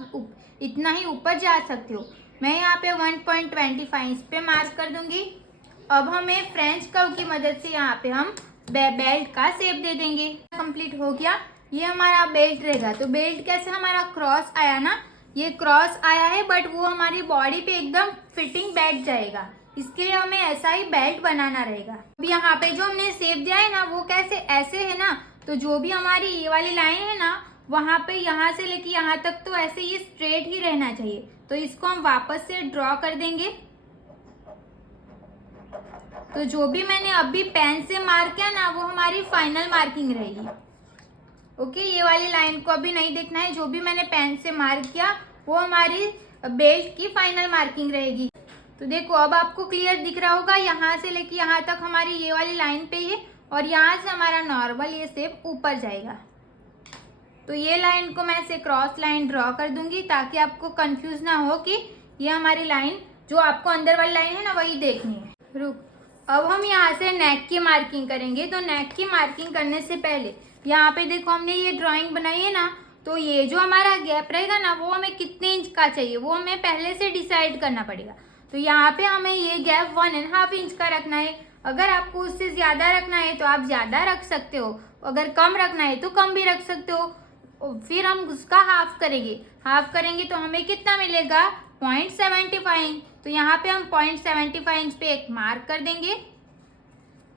इतना ही ऊपर जा सकते हो। मैं यहाँ पे 1.25 इंच पे मार्क कर दूंगी। अब हमें फ्रेंच कर्व की मदद से यहाँ पे हम बेल्ट का शेप दे देंगे। कंप्लीट हो गया, ये हमारा बेल्ट रहेगा। तो बेल्ट कैसे, हमारा क्रॉस आया ना, ये क्रॉस आया है बट वो हमारी बॉडी पे एकदम फिटिंग बैठ जाएगा। इसके लिए हमें ऐसा ही बेल्ट बनाना रहेगा। अब यहाँ पे जो हमने शेप दिया है ना वो कैसे, ऐसे है ना, तो जो भी हमारी ये वाली लाइन है ना वहाँ पे यहाँ से लेके यहाँ तक तो ऐसे ये स्ट्रेट ही रहना चाहिए। तो इसको हम वापस से ड्रॉ कर देंगे। तो जो भी मैंने अभी पेन से मार्क किया ना वो हमारी फाइनल मार्किंग रहेगी। ओके, ये वाली लाइन को अभी नहीं देखना है, जो भी मैंने पेन से मार्क किया वो हमारी बेल्ट की फाइनल मार्किंग रहेगी। तो देखो अब आपको क्लियर दिख रहा होगा, यहाँ से लेके यहाँ तक हमारी ये वाली लाइन पे है और यहाँ से हमारा नॉर्मल ये शेप ऊपर जाएगा। तो ये लाइन को मैं ऐसे क्रॉस लाइन ड्रॉ कर दूंगी ताकि आपको कंफ्यूज ना हो कि ये हमारी लाइन जो आपको अंदर वाली लाइन है ना वही देखनी है। रुक, अब हम यहाँ से नेक की मार्किंग करेंगे। तो नेक की मार्किंग करने से पहले यहाँ पे देखो हमने ये ड्राइंग बनाई है ना, तो ये जो हमारा गैप रहेगा ना वो हमें कितने इंच का चाहिए वो हमें पहले से डिसाइड करना पड़ेगा। तो यहाँ पे हमें ये गैप 1.5 इंच का रखना है। अगर आपको उससे ज़्यादा रखना है तो आप ज़्यादा रख सकते हो, अगर कम रखना है तो कम भी रख सकते हो। फिर हम उसका हाफ करेंगे तो हमें कितना मिलेगा, 0.75। तो यहाँ पे हम 0.75 इंच पे एक मार्क कर देंगे।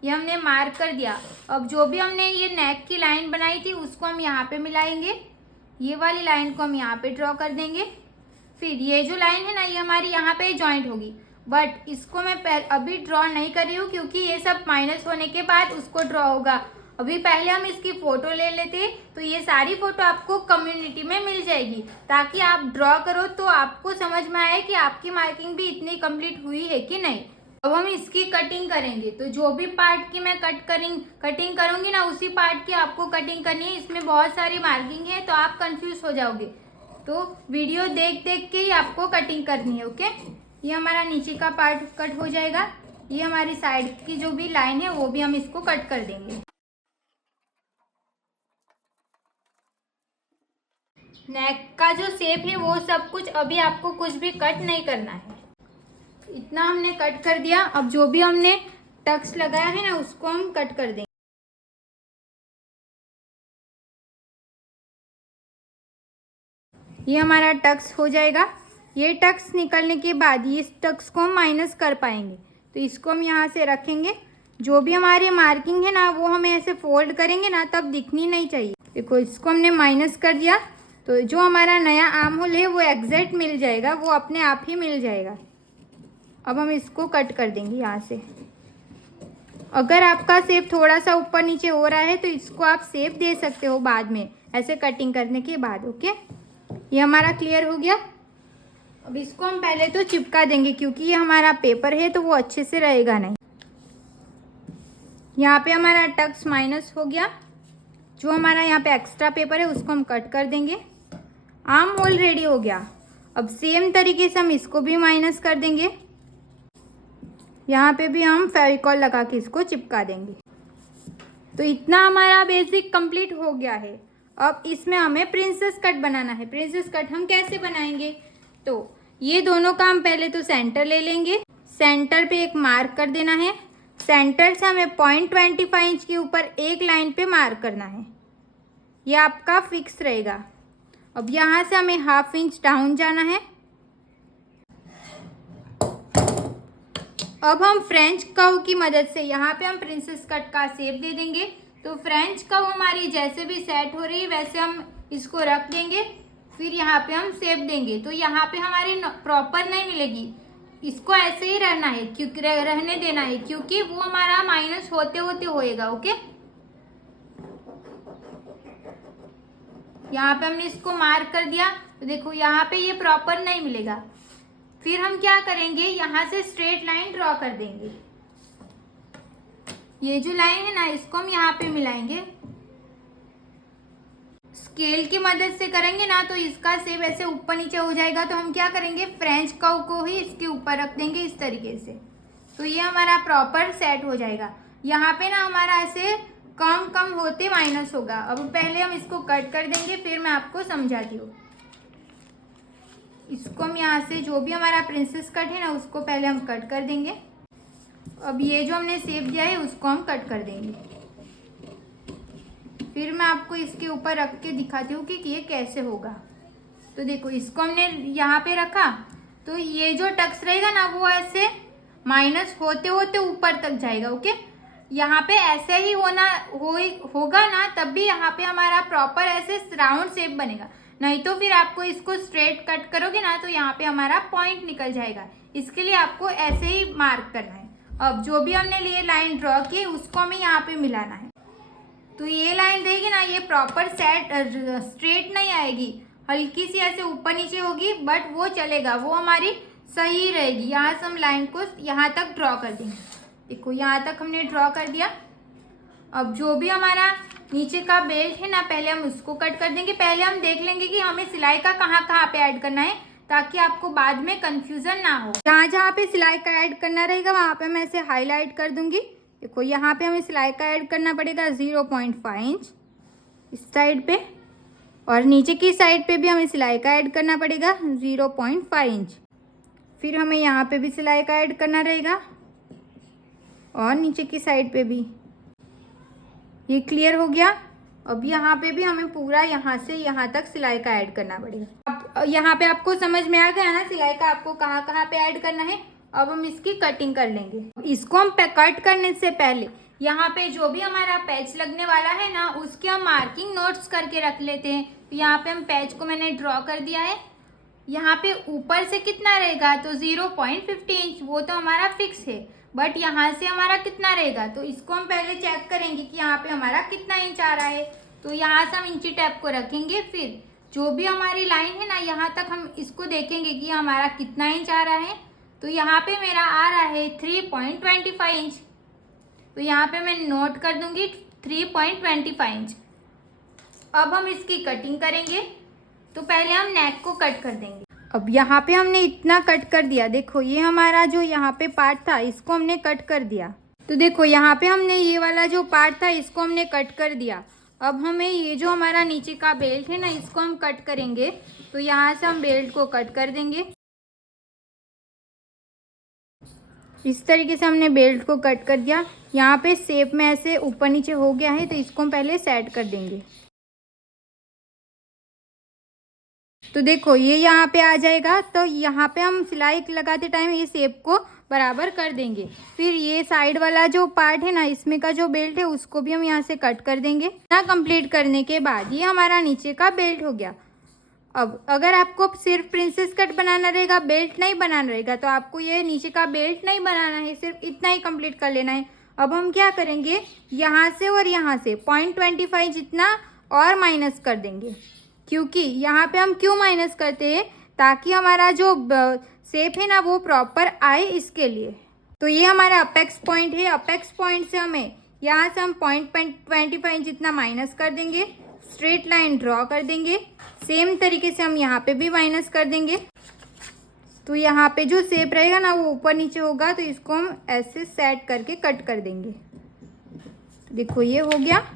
ये हमने मार्क कर दिया। अब जो भी हमने ये नेक की लाइन बनाई थी उसको हम यहाँ पे मिलाएंगे। ये वाली लाइन को हम यहाँ पे ड्रॉ कर देंगे। फिर ये जो लाइन है ना ये हमारी यहाँ पे जॉइंट होगी, बट इसको मैं अभी ड्रॉ नहीं कर रही हूँ क्योंकि ये सब माइनस होने के बाद उसको ड्रॉ होगा। अभी पहले हम इसकी फ़ोटो ले लेते, तो ये सारी फ़ोटो आपको कम्युनिटी में मिल जाएगी ताकि आप ड्रॉ करो तो आपको समझ में आए कि आपकी मार्किंग भी इतनी कंप्लीट हुई है कि नहीं। अब हम इसकी कटिंग करेंगे। तो जो भी पार्ट की मैं कटिंग करूँगी ना उसी पार्ट की आपको कटिंग करनी है। इसमें बहुत सारी मार्किंग है तो आप कंफ्यूज हो जाओगे, तो वीडियो देख के ही आपको कटिंग करनी है। ओके, ये हमारा नीचे का पार्ट कट हो जाएगा। ये हमारी साइड की जो भी लाइन है वो भी हम इसको कट कर देंगे। नेक का जो शेप है वो सब कुछ अभी आपको कुछ भी कट नहीं करना है, इतना हमने कट कर दिया। अब जो भी हमने टक्स लगाया है ना उसको हम कट कर देंगे। ये हमारा टक्स हो जाएगा। ये टक्स निकलने के बाद इस टक्स को हम माइनस कर पाएंगे, तो इसको हम यहाँ से रखेंगे। जो भी हमारी मार्किंग है ना वो हमें ऐसे फोल्ड करेंगे ना तब दिखनी नहीं चाहिए। देखो इसको हमने माइनस कर दिया, तो जो हमारा नया आर्म होल है वो एग्जैक्ट मिल जाएगा, वो अपने आप ही मिल जाएगा। अब हम इसको कट कर देंगे यहाँ से। अगर आपका शेप थोड़ा सा ऊपर नीचे हो रहा है तो इसको आप शेप दे सकते हो बाद में, ऐसे कटिंग करने के बाद। ओके, ये हमारा क्लियर हो गया। अब इसको हम पहले तो चिपका देंगे क्योंकि ये हमारा पेपर है तो वो अच्छे से रहेगा नहीं। यहाँ पे हमारा टक्स माइनस हो गया। जो हमारा यहाँ पे एक्स्ट्रा पेपर है उसको हम कट कर देंगे। आर्म होल रेडी हो गया। अब सेम तरीके से हम इसको भी माइनस कर देंगे। यहाँ पे भी हम फेविकॉल लगा के इसको चिपका देंगे। तो इतना हमारा बेसिक कंप्लीट हो गया है। अब इसमें हमें प्रिंसेस कट बनाना है। प्रिंसेस कट हम कैसे बनाएंगे, तो ये दोनों का हम पहले तो सेंटर ले लेंगे। सेंटर पे एक मार्क कर देना है। सेंटर से हमें 0.25 इंच के ऊपर एक लाइन पे मार्क करना है, ये आपका फिक्स रहेगा। अब यहाँ से हमें 1/2 इंच डाउन जाना है। अब हम फ्रेंच कर्व की मदद से यहाँ पे हम प्रिंसेस कट का शेप दे देंगे। तो फ्रेंच कर्व हमारी जैसे भी सेट हो रही है वैसे हम इसको रख देंगे। फिर यहाँ पे हम शेप देंगे। तो यहाँ पे हमारी प्रॉपर नहीं मिलेगी, इसको ऐसे ही रहना है क्योंकि रहने देना है क्योंकि वो हमारा माइनस होते होते होएगा। ओके, यहाँ पे हमने इसको मार्क कर दिया। तो देखो यहाँ पे ये प्रॉपर नहीं मिलेगा। फिर हम क्या करेंगे, यहाँ से स्ट्रेट लाइन ड्रॉ कर देंगे। ये जो लाइन है ना इसको हम यहाँ पे मिलाएंगे। स्केल की मदद से करेंगे ना तो इसका शेप ऐसे ऊपर नीचे हो जाएगा। तो हम क्या करेंगे, फ्रेंच कर्व को ही इसके ऊपर रख देंगे इस तरीके से। तो ये हमारा प्रॉपर सेट हो जाएगा। यहाँ पे ना हमारा ऐसे कम कम होते माइनस होगा। अब पहले हम इसको कट कर देंगे, फिर मैं आपको समझाती हूँ। इसको हम यहाँ से जो भी हमारा प्रिंसेस कट है ना उसको पहले हम कट कर देंगे। अब ये जो हमने शेप दिया है उसको हम कट कर देंगे। फिर मैं आपको इसके ऊपर रख के दिखाती हूँ कि ये कैसे होगा। तो देखो, इसको हमने यहाँ पे रखा तो ये जो टक्स रहेगा ना वो ऐसे माइनस होते होते ऊपर तक जाएगा। ओके, यहाँ पे ऐसे ही होगा ना, तब भी यहाँ पे हमारा प्रॉपर ऐसे राउंड शेप बनेगा। नहीं तो फिर आपको इसको स्ट्रेट कट करोगे ना तो यहाँ पे हमारा पॉइंट निकल जाएगा। इसके लिए आपको ऐसे ही मार्क करना है। अब जो भी हमने लिए लाइन ड्रॉ की उसको हमें यहाँ पे मिलाना है। तो ये लाइन देगी ना, ये प्रॉपर स्ट्रेट नहीं आएगी, हल्की सी ऐसे ऊपर नीचे होगी, बट वो चलेगा, वो हमारी सही रहेगी। यहाँ से हम लाइन को यहाँ तक ड्रॉ कर देंगे। देखो, यहाँ तक हमने ड्रॉ कर दिया। अब जो भी हमारा नीचे का बेल्ट है ना, पहले हम उसको कट कर देंगे। पहले हम देख लेंगे कि हमें सिलाई का कहाँ कहाँ पे ऐड करना है, ताकि आपको बाद में कंफ्यूजन ना हो। जहाँ जहाँ पे सिलाई का ऐड करना रहेगा वहाँ पे मैं ऐसे हाईलाइट कर दूंगी। देखो, यहाँ पे हमें सिलाई का ऐड करना पड़ेगा 0.5 इंच इस साइड पे, और नीचे की साइड पे भी हमें सिलाई का ऐड करना पड़ेगा 0.5 इंच। फिर हमें यहाँ पे भी सिलाई का ऐड करना रहेगा और नीचे की साइड पे भी। ये क्लियर हो गया। अब यहाँ पे भी हमें पूरा यहाँ से यहाँ तक सिलाई का ऐड करना पड़ेगा। अब यहाँ पे आपको समझ में आ गया ना सिलाई का आपको कहाँ कहाँ पे ऐड करना है। अब हम इसकी कटिंग कर लेंगे। इसको हम कट करने से पहले यहाँ पे जो भी हमारा पैच लगने वाला है ना उसके हम मार्किंग नोट्स करके रख लेते हैं। तो यहाँ पे हम पैच को मैंने ड्रॉ कर दिया है। यहाँ पे ऊपर से कितना रहेगा तो 0.50 इंच, वो तो हमारा फिक्स है, बट यहाँ से हमारा कितना रहेगा तो इसको हम पहले चेक करेंगे कि यहाँ पे हमारा कितना इंच आ रहा है। तो यहाँ से हम इंची टेप को रखेंगे, फिर जो भी हमारी लाइन है ना यहाँ तक हम इसको देखेंगे कि हमारा कितना इंच आ रहा है। तो यहाँ पे मेरा आ रहा है 3.25 इंच। तो यहाँ पे मैं नोट कर दूंगी 3.25 इंच। अब हम इसकी कटिंग करेंगे। तो पहले हम नेक को कट कर देंगे। अब यहाँ पे हमने इतना कट कर दिया। देखो, ये हमारा जो यहाँ पे पार्ट था इसको हमने कट कर दिया। तो देखो, यहाँ पे हमने ये वाला जो पार्ट था इसको हमने कट कर दिया। अब हमें ये जो हमारा नीचे का बेल्ट है ना इसको हम कट करेंगे। तो यहाँ से हम बेल्ट को कट कर देंगे। इस तरीके से हमने बेल्ट को कट कर दिया। यहाँ पे शेप में ऐसे ऊपर नीचे हो गया है तो इसको हम पहले सेट कर देंगे। तो देखो, ये यहाँ पे आ जाएगा। तो यहाँ पे हम सिलाई लगाते टाइम ये शेप को बराबर कर देंगे। फिर ये साइड वाला जो पार्ट है ना इसमें का जो बेल्ट है उसको भी हम यहाँ से कट कर देंगे। ना कंप्लीट करने के बाद ये हमारा नीचे का बेल्ट हो गया। अब अगर आपको सिर्फ प्रिंसेस कट बनाना रहेगा, बेल्ट नहीं बनाना रहेगा, तो आपको ये नीचे का बेल्ट नहीं बनाना है, सिर्फ इतना ही कंप्लीट कर लेना है। अब हम क्या करेंगे, यहाँ से और यहाँ से 0.25 जितना और माइनस कर देंगे। क्योंकि यहाँ पे हम क्यों माइनस करते हैं, ताकि हमारा जो शेप है ना वो प्रॉपर आए, इसके लिए। तो ये हमारा अपेक्स पॉइंट है। अपेक्स पॉइंट से हमें यहाँ से हम 0.25 जितना माइनस कर देंगे, स्ट्रेट लाइन ड्रॉ कर देंगे। सेम तरीके से हम यहाँ पे भी माइनस कर देंगे। तो यहाँ पे जो शेप रहेगा ना वो ऊपर नीचे होगा, तो इसको हम ऐसे सेट करके कट कर देंगे। तो देखो, ये हो गया।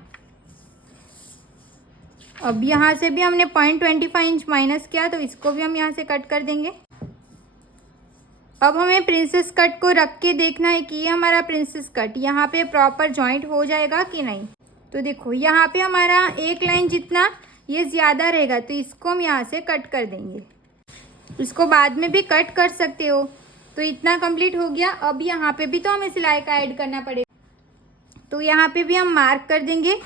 अब यहाँ से भी हमने 0.25 इंच माइनस किया, तो इसको भी हम यहाँ से कट कर देंगे। अब हमें प्रिंसेस कट को रख के देखना है कि ये हमारा प्रिंसेस कट यहाँ पे प्रॉपर जॉइंट हो जाएगा कि नहीं। तो देखो, यहाँ पे हमारा एक लाइन जितना ये ज़्यादा रहेगा, तो इसको हम यहाँ से कट कर देंगे। इसको बाद में भी कट कर सकते हो। तो इतना कंप्लीट हो गया। अब यहाँ पे भी तो हमें सिलाई का ऐड करना पड़ेगा। तो यहाँ पे भी हम मार्क कर देंगे।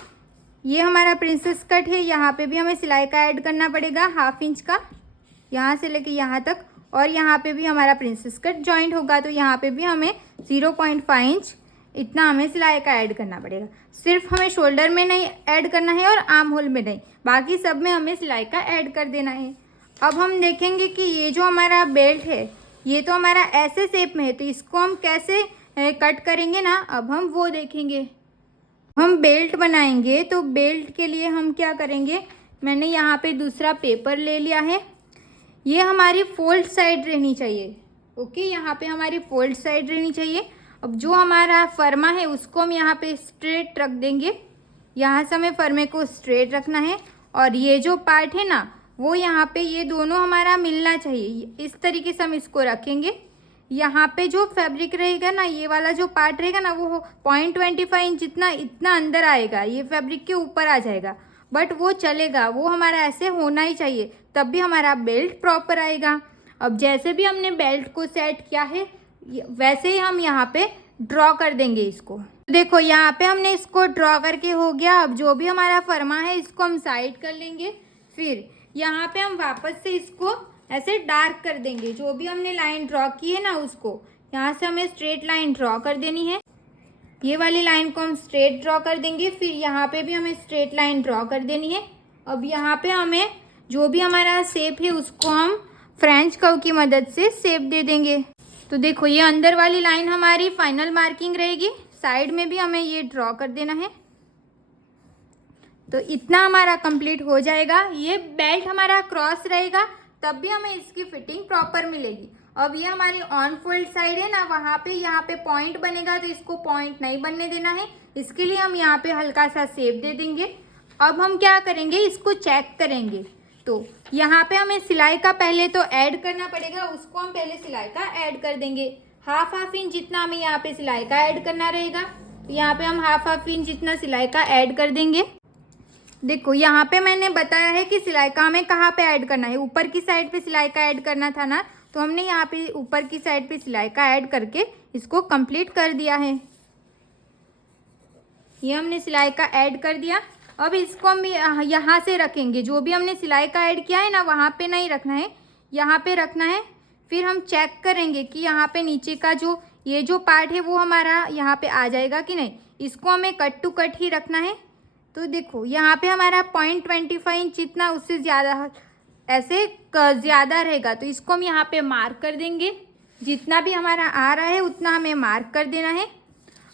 ये हमारा प्रिंसेस कट है, यहाँ पे भी हमें सिलाई का ऐड करना पड़ेगा 1/2 इंच का, यहाँ से लेके यहाँ तक। और यहाँ पे भी हमारा प्रिंसेस कट जॉइंट होगा, तो यहाँ पे भी हमें 0.5 इंच इतना हमें सिलाई का ऐड करना पड़ेगा। सिर्फ हमें शोल्डर में नहीं ऐड करना है और आर्म होल में नहीं, बाकी सब में हमें सिलाई का ऐड कर देना है। अब हम देखेंगे कि ये जो हमारा बेल्ट है ये तो हमारा ऐसे शेप में है, तो इसको हम कैसे कट करेंगे ना, अब हम वो देखेंगे। हम बेल्ट बनाएंगे, तो बेल्ट के लिए हम क्या करेंगे, मैंने यहाँ पे दूसरा पेपर ले लिया है। ये हमारी फोल्ड साइड रहनी चाहिए। ओके, यहाँ पे हमारी फोल्ड साइड रहनी चाहिए। अब जो हमारा फर्मा है उसको हम यहाँ पे स्ट्रेट रख देंगे, यहाँ से हमें फर्मे को स्ट्रेट रखना है। और ये जो पार्ट है ना वो यहाँ पे ये दोनों हमारा मिलना चाहिए, इस तरीके से हम इसको रखेंगे। यहाँ पे जो फैब्रिक रहेगा ना, ये वाला जो पार्ट रहेगा ना वो 0.25 इंच जितना इतना अंदर आएगा, ये फैब्रिक के ऊपर आ जाएगा, बट वो चलेगा, वो हमारा ऐसे होना ही चाहिए, तब भी हमारा बेल्ट प्रॉपर आएगा। अब जैसे भी हमने बेल्ट को सेट किया है वैसे ही हम यहाँ पे ड्रॉ कर देंगे इसको। देखो यहाँ पे हमने इसको ड्रॉ करके हो गया। अब जो भी हमारा फर्मा है इसको हम साइड कर लेंगे, फिर यहाँ पे हम वापस से इसको ऐसे डार्क कर देंगे। जो भी हमने लाइन ड्रॉ की है ना उसको यहाँ से हमें स्ट्रेट लाइन ड्रॉ कर देनी है, ये वाली लाइन को हम स्ट्रेट ड्रॉ कर देंगे, फिर यहाँ पे भी हमें स्ट्रेट लाइन ड्रॉ कर देनी है। अब यहाँ पे हमें जो भी हमारा शेप है उसको हम फ्रेंच कर्व की मदद से शेप दे देंगे। तो देखो ये अंदर वाली लाइन हमारी फाइनल मार्किंग रहेगी, साइड में भी हमें ये ड्रॉ कर देना है। तो इतना हमारा कंप्लीट हो जाएगा। ये बेल्ट हमारा क्रॉस रहेगा तब भी हमें इसकी फिटिंग प्रॉपर मिलेगी। अब ये हमारी ऑन फोल्ड साइड है ना, वहाँ पे यहाँ पे पॉइंट बनेगा तो इसको पॉइंट नहीं बनने देना है, इसके लिए हम यहाँ पे हल्का सा शेप दे देंगे। अब हम क्या करेंगे, इसको चेक करेंगे। तो यहाँ पे हमें सिलाई का पहले तो ऐड करना पड़ेगा, उसको हम पहले सिलाई का ऐड कर देंगे। हाफ इंच जितना हमें यहाँ पे सिलाई का ऐड करना रहेगा, तो यहाँ पे हम हाफ इंच जितना सिलाई का ऐड कर देंगे। देखो यहाँ पे मैंने बताया है कि सिलाई का हमें कहाँ पे ऐड करना है, ऊपर की साइड पे सिलाई का ऐड करना था ना, तो हमने यहाँ पे ऊपर की साइड पे सिलाई का ऐड करके इसको कंप्लीट कर दिया है। ये हमने सिलाई का ऐड कर दिया। अब इसको हम यहाँ से रखेंगे, जो भी हमने सिलाई का ऐड किया है ना वहाँ पे नहीं रखना है, यहाँ पे रखना है। फिर हम चेक करेंगे कि यहाँ पे नीचे का जो ये जो पार्ट है वो हमारा यहाँ पे आ जाएगा कि नहीं, इसको हमें कट टू कट ही रखना है। तो देखो यहाँ पे हमारा 0.25 इंच जितना उससे ज़्यादा ऐसे ज़्यादा रहेगा, तो इसको हम यहाँ पे मार्क कर देंगे। जितना भी हमारा आ रहा है उतना हमें मार्क कर देना है।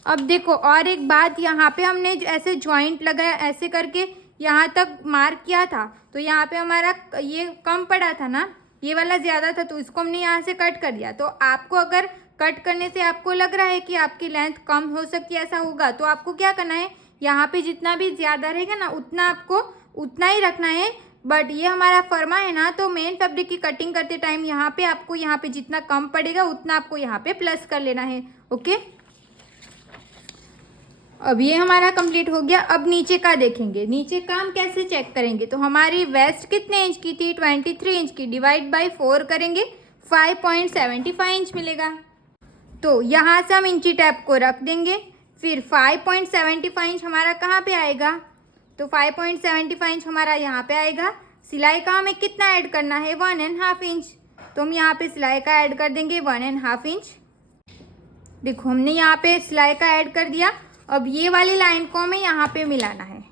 अब देखो और एक बात, यहाँ पे हमने ऐसे जॉइंट लगाया, ऐसे करके यहाँ तक मार्क किया था, तो यहाँ पे हमारा ये कम पड़ा था ना, ये वाला ज़्यादा था, तो इसको हमने यहाँ से कट कर दिया। तो आपको अगर कट करने से आपको लग रहा है कि आपकी लेंथ कम हो सकती है, ऐसा होगा, तो आपको क्या करना है, यहाँ पे जितना भी ज़्यादा रहेगा ना उतना आपको उतना ही रखना है। बट ये हमारा फर्मा है ना, तो मेन फैब्रिक की कटिंग करते टाइम यहाँ पे आपको यहाँ पे जितना कम पड़ेगा उतना आपको यहाँ पे प्लस कर लेना है। ओके, अब ये हमारा कंप्लीट हो गया। अब नीचे का देखेंगे, नीचे का हम कैसे चेक करेंगे। तो हमारी वेस्ट कितने इंच की थी, 23 इंच की, डिवाइड बाय 4 करेंगे, 5.75 इंच मिलेगा। तो यहाँ से हम इंची टैप को रख देंगे, फिर 5.75 इंच हमारा कहाँ पे आएगा, तो 5.75 इंच हमारा यहाँ पे आएगा। सिलाई का हमें कितना ऐड करना है, 1.5 इंच, तो हम यहाँ पे सिलाई का ऐड कर देंगे 1.5 इंच। देखो हमने यहाँ पे सिलाई का ऐड कर दिया। अब ये वाली लाइन को हमें यहाँ पे मिलाना है,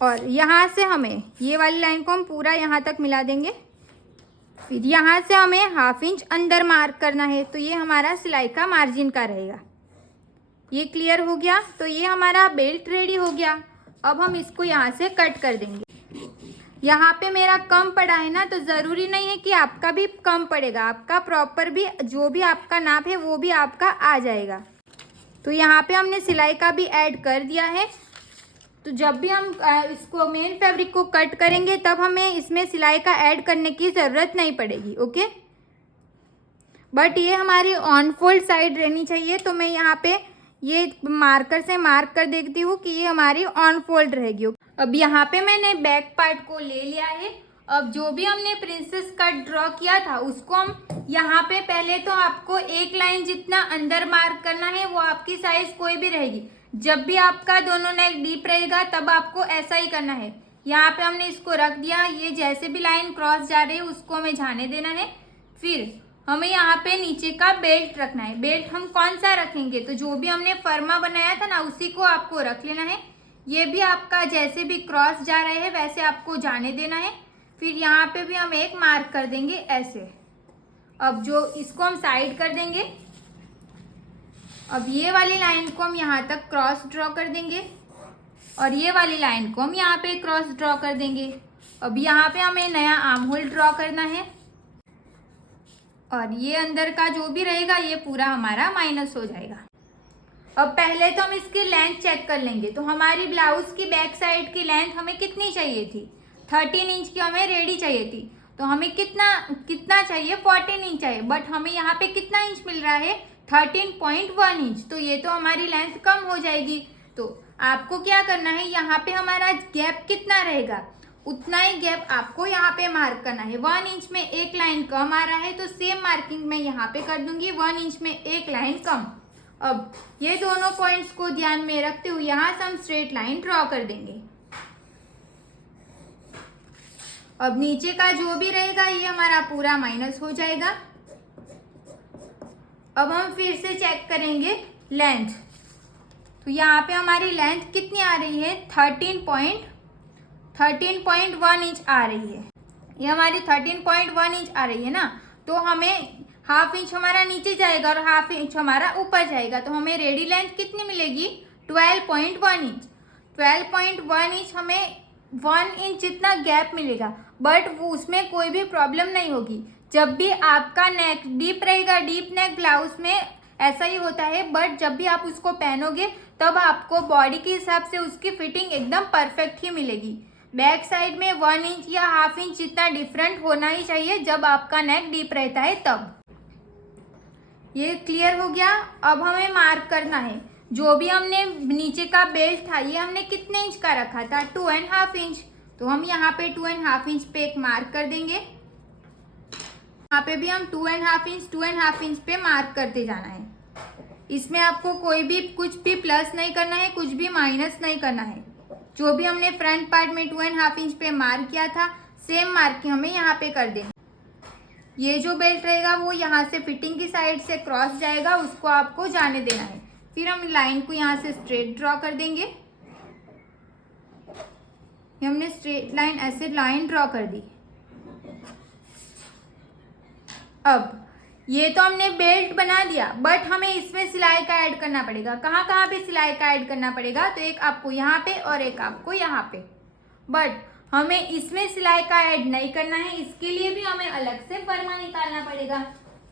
और यहाँ से हमें ये वाली लाइन को हम पूरा यहाँ तक मिला देंगे। फिर यहाँ से हमें हाफ इंच अंदर मार्क करना है, तो ये हमारा सिलाई का मार्जिन का रहेगा। ये क्लियर हो गया। तो ये हमारा बेल्ट रेडी हो गया। अब हम इसको यहाँ से कट कर देंगे। यहाँ पे मेरा कम पड़ा है ना, तो ज़रूरी नहीं है कि आपका भी कम पड़ेगा, आपका प्रॉपर भी जो भी आपका नाप है वो भी आपका आ जाएगा। तो यहाँ पे हमने सिलाई का भी ऐड कर दिया है। तो जब भी हम इसको मेन फैब्रिक को कट करेंगे तब हमें इसमें सिलाई का ऐड करने की ज़रूरत नहीं पड़ेगी। ओके, बट ये हमारी ऑन फोल्ड साइड रहनी चाहिए। तो मैं यहाँ पे ये मार्कर से मार्क कर देखती हूँ कि ये हमारी ऑन फोल्ड रहेगी। अब यहाँ पे मैंने बैक पार्ट को ले लिया है। अब जो भी हमने प्रिंसेस कट ड्रॉ किया था उसको हम यहाँ पे पहले तो आपको एक लाइन जितना अंदर मार्क करना है, वो आपकी साइज कोई भी रहेगी। जब भी आपका दोनों नेक डीप रहेगा तब आपको ऐसा ही करना है। यहाँ पे हमने इसको रख दिया, ये जैसे भी लाइन क्रॉस जा रही है उसको हमें जाने देना है। फिर हमें यहाँ पे नीचे का बेल्ट रखना है। बेल्ट हम कौन सा रखेंगे, तो जो भी हमने फर्मा बनाया था ना उसी को आपको रख लेना है। ये भी आपका जैसे भी क्रॉस जा रहे हैं वैसे आपको जाने देना है। फिर यहाँ पे भी हम एक मार्क कर देंगे ऐसे। अब जो इसको हम साइड कर देंगे। अब ये वाली लाइन को हम यहाँ तक क्रॉस ड्रॉ कर देंगे, और ये वाली लाइन को हम यहाँ पे क्रॉस ड्रॉ कर देंगे। अब यहाँ पे हमें नया आर्म होल ड्रॉ करना है। और ये अंदर का जो भी रहेगा ये पूरा हमारा माइनस हो जाएगा। अब पहले तो हम इसकी लेंथ चेक कर लेंगे। तो हमारी ब्लाउज की बैक साइड की लेंथ हमें कितनी चाहिए थी? 13 इंच की हमें रेडी चाहिए थी। तो हमें कितना चाहिए? 14 इंच चाहिए, बट हमें यहाँ पे कितना इंच मिल रहा है? 13.1 इंच। तो ये तो हमारी लेंथ कम हो जाएगी। तो आपको क्या करना है, यहाँ पे हमारा गैप कितना रहेगा उतना ही गैप आपको यहाँ पे मार्क करना है। 1 इंच में एक लाइन कम आ रहा है तो सेम मार्किंग मैं यहाँ पे कर दूंगी, 1 इंच में एक लाइन कम। अब ये दोनों पॉइंट्स को ध्यान में रखते हुए यहाँ से हम स्ट्रेट लाइन ड्रॉ कर देंगे। अब नीचे का जो भी रहेगा ये हमारा पूरा माइनस हो जाएगा। अब हम फिर से चेक करेंगे लेंथ। तो यहाँ पे हमारी लेंथ कितनी आ रही है? 13.1 इंच आ रही है। ये हमारी 13.1 इंच आ रही है ना। तो हमें हाफ इंच हमारा नीचे जाएगा और हाफ इंच हमारा ऊपर जाएगा। तो हमें रेडी लेंथ कितनी मिलेगी? 12.1 इंच। 12.1 इंच हमें 1 इंच जितना गैप मिलेगा, बट वो उसमें कोई भी प्रॉब्लम नहीं होगी। जब भी आपका नेक डीप रहेगा, डीप नेक ब्लाउज में ऐसा ही होता है, बट जब भी आप उसको पहनोगे तब आपको बॉडी के हिसाब से उसकी फिटिंग एकदम परफेक्ट ही मिलेगी। बैक साइड में 1 इंच या हाफ इंच जितना डिफरेंट होना ही चाहिए जब आपका नेक डीप रहता है तब। ये क्लियर हो गया। अब हमें मार्क करना है जो भी हमने नीचे का बेल्ट था ये हमने कितने इंच का रखा था? 2.5 इंच। तो हम यहाँ पे 2.5 इंच पे एक मार्क कर देंगे। यहाँ पे भी हम 2.5 इंच पे मार्क करते जाना है। इसमें आपको कोई भी कुछ भी प्लस नहीं करना है, कुछ भी माइनस नहीं करना है। जो भी हमने फ्रंट पार्ट में 2.5 इंच पे मार्क किया था सेम मार्किंग हमें यहाँ पे कर देंगे। ये जो बेल्ट रहेगा वो यहाँ से फिटिंग की साइड से क्रॉस जाएगा, उसको आपको जाने देना है। फिर हम लाइन को यहाँ से स्ट्रेट ड्रॉ कर देंगे। हमने स्ट्रेट लाइन ऐसे लाइन ड्रॉ कर दी। अब ये तो हमने बेल्ट बना दिया, बट हमें इसमें सिलाई का ऐड करना पड़ेगा। कहाँ कहाँ पे सिलाई का ऐड करना पड़ेगा? तो एक आपको यहाँ पे और एक आपको यहाँ पे। बट हमें इसमें सिलाई का ऐड नहीं करना है, इसके लिए भी हमें अलग से फर्मा निकालना पड़ेगा।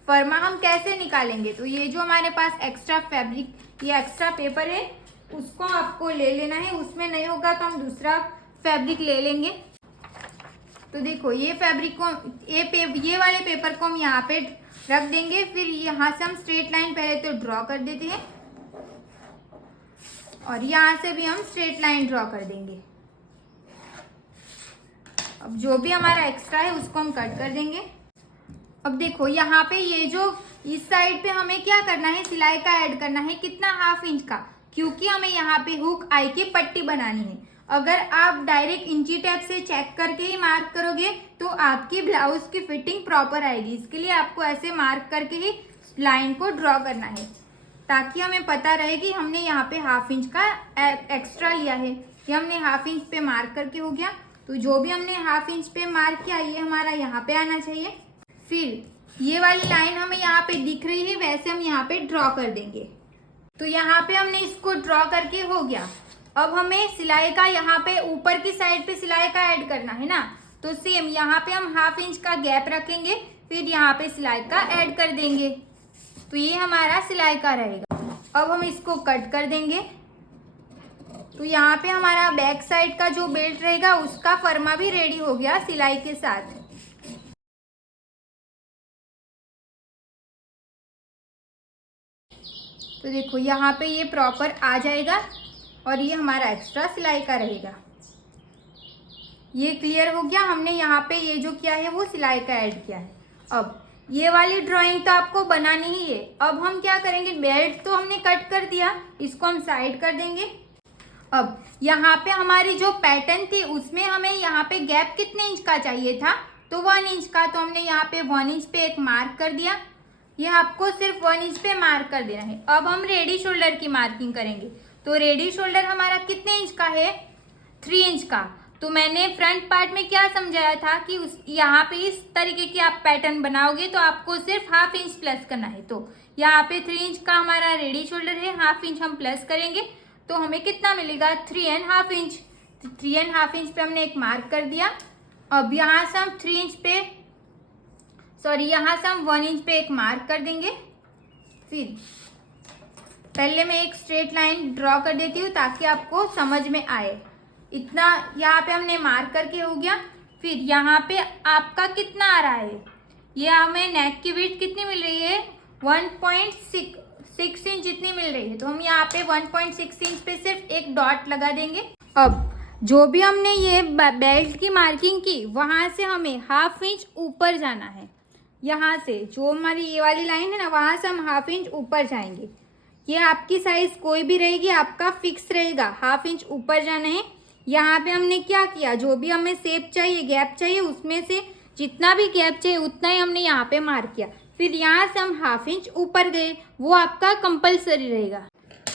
फर्मा हम कैसे निकालेंगे? तो ये जो हमारे पास एक्स्ट्रा फैब्रिक या एक्स्ट्रा पेपर है उसको आपको ले लेना है। उसमें नहीं होगा तो हम दूसरा फैब्रिक ले लेंगे। तो देखो ये फैब्रिक को ये वाले पेपर को हम यहाँ पे रख देंगे। फिर यहाँ से हम स्ट्रेट लाइन पहले तो ड्रॉ कर देते हैं और यहाँ से भी हम स्ट्रेट लाइन ड्रॉ कर देंगे। अब जो भी हमारा एक्स्ट्रा है उसको हम कट कर देंगे। अब देखो यहाँ पे ये जो इस साइड पे हमें क्या करना है, सिलाई का ऐड करना है। कितना? हाफ इंच का, क्योंकि हमें यहाँ पे हुक आई की पट्टी बनानी है। अगर आप डायरेक्ट इंची टेप से चेक करके ही मार्क करोगे तो आपकी ब्लाउज की फिटिंग प्रॉपर आएगी। इसके लिए आपको ऐसे मार्क करके ही लाइन को ड्रॉ करना है ताकि हमें पता रहे कि हमने यहाँ पे हाफ इंच का एक्स्ट्रा लिया है। ये हमने हाफ इंच पे मार्क करके हो गया। तो जो भी हमने हाफ इंच पे मार्क किया ये हमारा यहाँ पे आना चाहिए। फिर ये वाली लाइन हमें यहाँ पे दिख रही है वैसे हम यहाँ पे ड्रॉ कर देंगे। तो यहाँ पे हमने इसको ड्रॉ करके हो गया। अब हमें सिलाई का यहाँ पे ऊपर की साइड पे सिलाई का ऐड करना है ना। तो सेम यहाँ पे हम हाफ इंच का गैप रखेंगे, फिर यहाँ पे सिलाई का ऐड कर देंगे। तो ये हमारा सिलाई का रहेगा। अब हम इसको कट कर देंगे। तो यहाँ पे हमारा बैक साइड का जो बेल्ट रहेगा उसका फर्मा भी रेडी हो गया सिलाई के साथ। तो देखो यहाँ पे ये प्रॉपर आ जाएगा और ये हमारा एक्स्ट्रा सिलाई का रहेगा। ये क्लियर हो गया। हमने यहाँ पे ये जो किया है वो सिलाई का ऐड किया है। अब ये वाली ड्राइंग तो आपको बनानी ही है। अब हम क्या करेंगे, बेल्ट तो हमने कट कर दिया, इसको हम साइड कर देंगे। अब यहाँ पे हमारी जो पैटर्न थी उसमें हमें यहाँ पे गैप कितने इंच का चाहिए था? तो 1 इंच का। तो हमने यहाँ पे 1 इंच पे एक मार्क कर दिया। ये आपको सिर्फ 1 इंच पे मार्क कर देना है। अब हम रेडी शोल्डर की मार्किंग करेंगे। तो रेडी शोल्डर हमारा कितने इंच का है? 3 इंच का। तो मैंने फ्रंट पार्ट में क्या समझाया था कि यहाँ पे इस तरीके की आप पैटर्न बनाओगे तो आपको सिर्फ हाफ इंच प्लस करना है। तो यहाँ पे 3 इंच का हमारा रेडी शोल्डर है, हाफ इंच हम प्लस करेंगे तो हमें कितना मिलेगा? 3.5 इंच। 3.5 इंच पे हमने एक मार्क कर दिया। अब यहाँ से हम 3 इंच पे सॉरी यहाँ से हम 1 इंच पे एक मार्क कर देंगे। फिर पहले मैं एक स्ट्रेट लाइन ड्रॉ कर देती हूँ ताकि आपको समझ में आए। इतना यहाँ पे हमने मार्क करके हो गया। फिर यहाँ पे आपका कितना आ रहा है, ये हमें नेक की विड्थ कितनी मिल रही है, 1.6 इंच जितनी मिल रही है। तो हम यहाँ पे 1.6 इंच पे सिर्फ एक डॉट लगा देंगे। अब जो भी हमने ये बेल्ट की मार्किंग की वहाँ से हमें 1/2 इंच ऊपर जाना है। यहाँ से जो हमारी ये वाली लाइन है ना, वहाँ से हम 1/2 इंच ऊपर जाएंगे। ये आपकी साइज कोई भी रहेगी, आपका फिक्स रहेगा, 1/2 इंच ऊपर जाना है। यहाँ पे हमने क्या किया, जो भी हमें शेप चाहिए, गैप चाहिए, उसमें से जितना भी गैप चाहिए उतना ही हमने यहाँ पे मार्क किया। फिर यहाँ से हम 1/2 इंच ऊपर गए, वो आपका कंपलसरी रहेगा।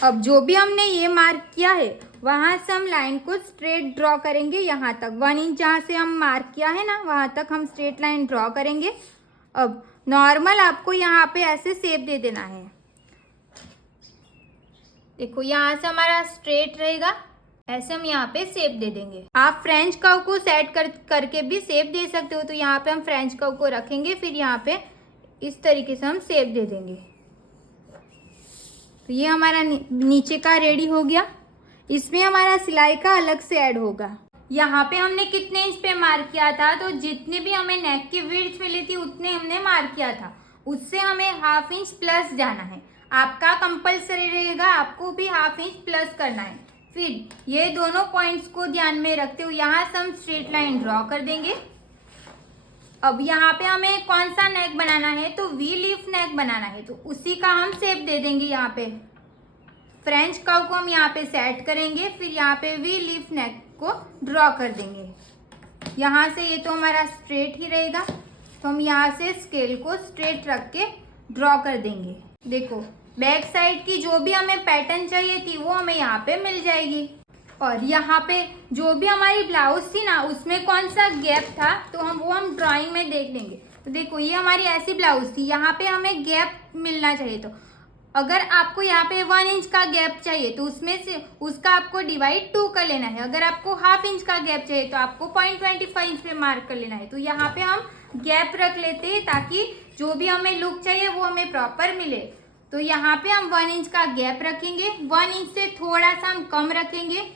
अब जो भी हमने ये मार्क किया है वहाँ से हम लाइन को स्ट्रेट ड्रॉ करेंगे यहाँ तक। 1 इंच जहाँ से हम मार्क किया है ना, वहाँ तक हम स्ट्रेट लाइन ड्रॉ करेंगे। अब नॉर्मल आपको यहाँ पे ऐसे शेप दे देना है। देखो यहाँ से हमारा स्ट्रेट रहेगा, ऐसे हम यहाँ पे शेप दे देंगे। आप फ्रेंच कर्व को सेट करके भी शेप दे सकते हो। तो यहाँ पे हम फ्रेंच कर्व को रखेंगे, फिर यहाँ पे इस तरीके से हम शेप दे देंगे। तो ये हमारा नीचे का रेडी हो गया। इसमें हमारा सिलाई का अलग से ऐड होगा। यहाँ पे हमने कितने इंच पे मार्क किया था, तो जितनी भी हमें नेक की विड्थ मिली थी उतने हमने मार्क किया था, उससे हमें 1/2 इंच प्लस जाना है। आपका कंपलसरी रहेगा, आपको भी 1/2 इंच प्लस करना है। फिर ये दोनों पॉइंट्स को ध्यान में रखते हुए यहाँ से हम स्ट्रेट लाइन ड्रॉ कर देंगे। अब यहाँ पे हमें कौन सा नेक बनाना है, तो वी लीफ नेक बनाना है, तो उसी का हम शेप दे देंगे। यहाँ पे फ्रेंच कर्व को हम यहाँ पे सेट करेंगे, फिर यहाँ पे वी लीफ नेक को ड्रॉ कर देंगे। यहाँ से ये तो हमारा स्ट्रेट ही रहेगा, तो हम यहाँ से स्केल को स्ट्रेट रख के ड्रॉ कर देंगे। देखो बैक साइड की जो भी हमें पैटर्न चाहिए थी वो हमें यहाँ पे मिल जाएगी। और यहाँ पे जो भी हमारी ब्लाउज थी ना, उसमें कौन सा गैप था तो हम ड्राइंग में देख लेंगे। तो देखो ये हमारी ऐसी ब्लाउज थी, यहाँ पे हमें गैप मिलना चाहिए। तो अगर आपको यहाँ पे 1 इंच का गैप चाहिए तो उसमें से उसका आपको डिवाइड 2 कर लेना है। अगर आपको 1/2 इंच का गैप चाहिए तो आपको 0.25 इंच पे मार्क कर लेना है। तो यहाँ पे हम गैप रख लेते हैं ताकि जो भी हमें लुक चाहिए वो हमें प्रॉपर मिले। तो यहाँ पे हम 1 इंच का गैप रखेंगे, 1 इंच से थोड़ा सा हम कम रखेंगे,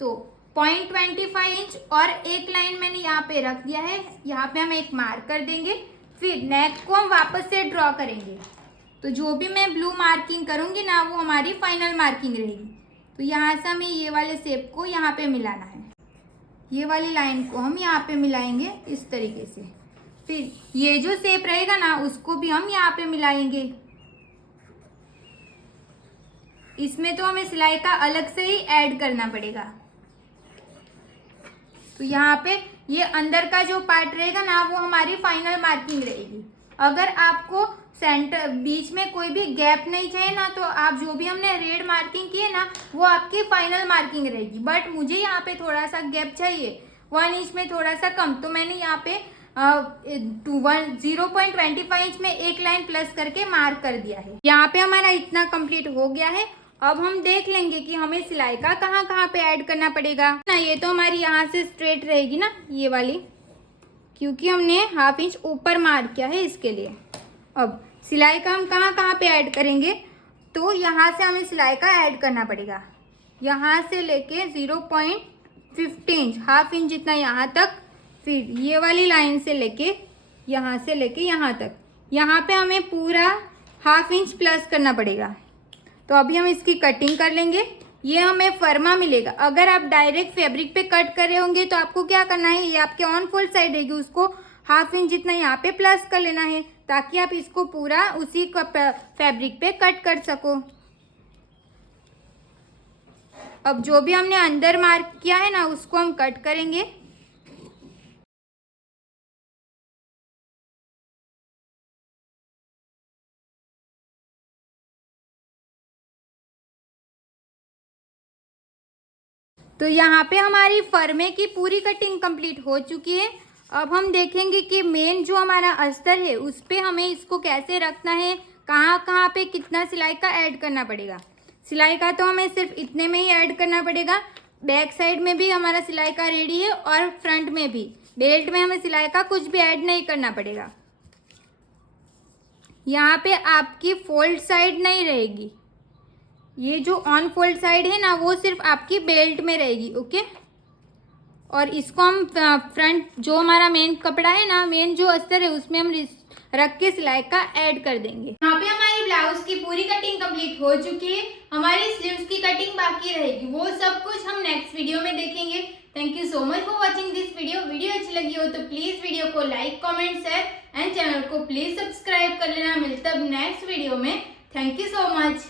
तो 0.25 इंच। और एक लाइन मैंने यहाँ पे रख दिया है, यहाँ पे हम एक मार्क कर देंगे। फिर नेक को हम वापस से ड्रॉ करेंगे। तो जो भी मैं ब्लू मार्किंग करूँगी ना, वो हमारी फाइनल मार्किंग रहेगी। तो यहाँ से हमें ये वाले शेप को यहाँ पे मिलाना है, ये वाली लाइन को हम यहाँ पे मिलाएंगे इस तरीके से। फिर ये जो शेप रहेगा ना, उसको भी हम यहाँ पे मिलाएंगे। इसमें तो हमें सिलाई का अलग से ही ऐड करना पड़ेगा। तो यहाँ पे ये अंदर का जो पार्ट रहेगा ना, वो हमारी फाइनल मार्किंग रहेगी। अगर आपको सेंटर बीच में कोई भी गैप नहीं चाहिए ना, तो आप जो भी हमने रेड मार्किंग की है ना, वो आपकी फाइनल मार्किंग रहेगी। बट मुझे यहाँ पे थोड़ा सा गैप चाहिए, 1 इंच में थोड़ा सा कम, तो मैंने यहाँ पे 0.25 इंच में एक लाइन प्लस करके मार्क कर दिया है। यहाँ पे हमारा इतना कंप्लीट हो गया है। अब हम देख लेंगे कि हमें सिलाई का कहाँ कहाँ पे ऐड करना पड़ेगा ना। ये तो हमारी यहाँ से स्ट्रेट रहेगी ना ये वाली, क्योंकि हमने 1/2 इंच ऊपर मार्क किया है इसके लिए। अब सिलाई का हम कहाँ कहाँ पे ऐड करेंगे, तो यहाँ से हमें सिलाई का ऐड करना पड़ेगा। यहाँ से लेके 0.15 इंच, 1/2 इंच जितना यहाँ तक। फिर ये वाली लाइन से लेके यहाँ तक, यहाँ पे हमें पूरा 1/2 इंच प्लस करना पड़ेगा। तो अभी हम इसकी कटिंग कर लेंगे। ये हमें फर्मा मिलेगा। अगर आप डायरेक्ट फैब्रिक पे कट कर रहे होंगे तो आपको क्या करना है, ये आपके ऑन फुल साइड रहेगी, उसको 1/2 इंच जितना यहाँ पे प्लस कर लेना है, ताकि आप इसको पूरा उसी फैब्रिक पे कट कर सको। अब जो भी हमने अंदर मार्क किया है ना, उसको हम कट करेंगे। तो यहाँ पे हमारी फर्मे की पूरी कटिंग कंप्लीट हो चुकी है। अब हम देखेंगे कि मेन जो हमारा अस्तर है उस पर हमें इसको कैसे रखना है, कहाँ कहाँ पे कितना सिलाई का ऐड करना पड़ेगा। सिलाई का तो हमें सिर्फ इतने में ही ऐड करना पड़ेगा। बैक साइड में भी हमारा सिलाई का रेडी है और फ्रंट में भी। बेल्ट में हमें सिलाई का कुछ भी ऐड नहीं करना पड़ेगा। यहाँ पे आपकी फोल्ड साइड नहीं रहेगी, ये जो ऑन फोल्ड साइड है ना वो सिर्फ आपकी बेल्ट में रहेगी। ओके, और इसको हम फ्रंट जो हमारा मेन कपड़ा है ना, मेन जो अस्तर है उसमें हम रख के सिलाई का ऐड कर देंगे। यहाँ पे हमारी ब्लाउज की पूरी कटिंग कंप्लीट हो चुकी है, हमारी स्लीव्स की कटिंग बाकी रहेगी, वो सब कुछ हम नेक्स्ट वीडियो में देखेंगे। Thank you so much for watching this video अच्छी लगी हो तो प्लीज वीडियो को like comment share and channel को प्लीज सब्सक्राइब कर लेना। मिलते हैं नेक्स्ट वीडियो में। Thank you so much.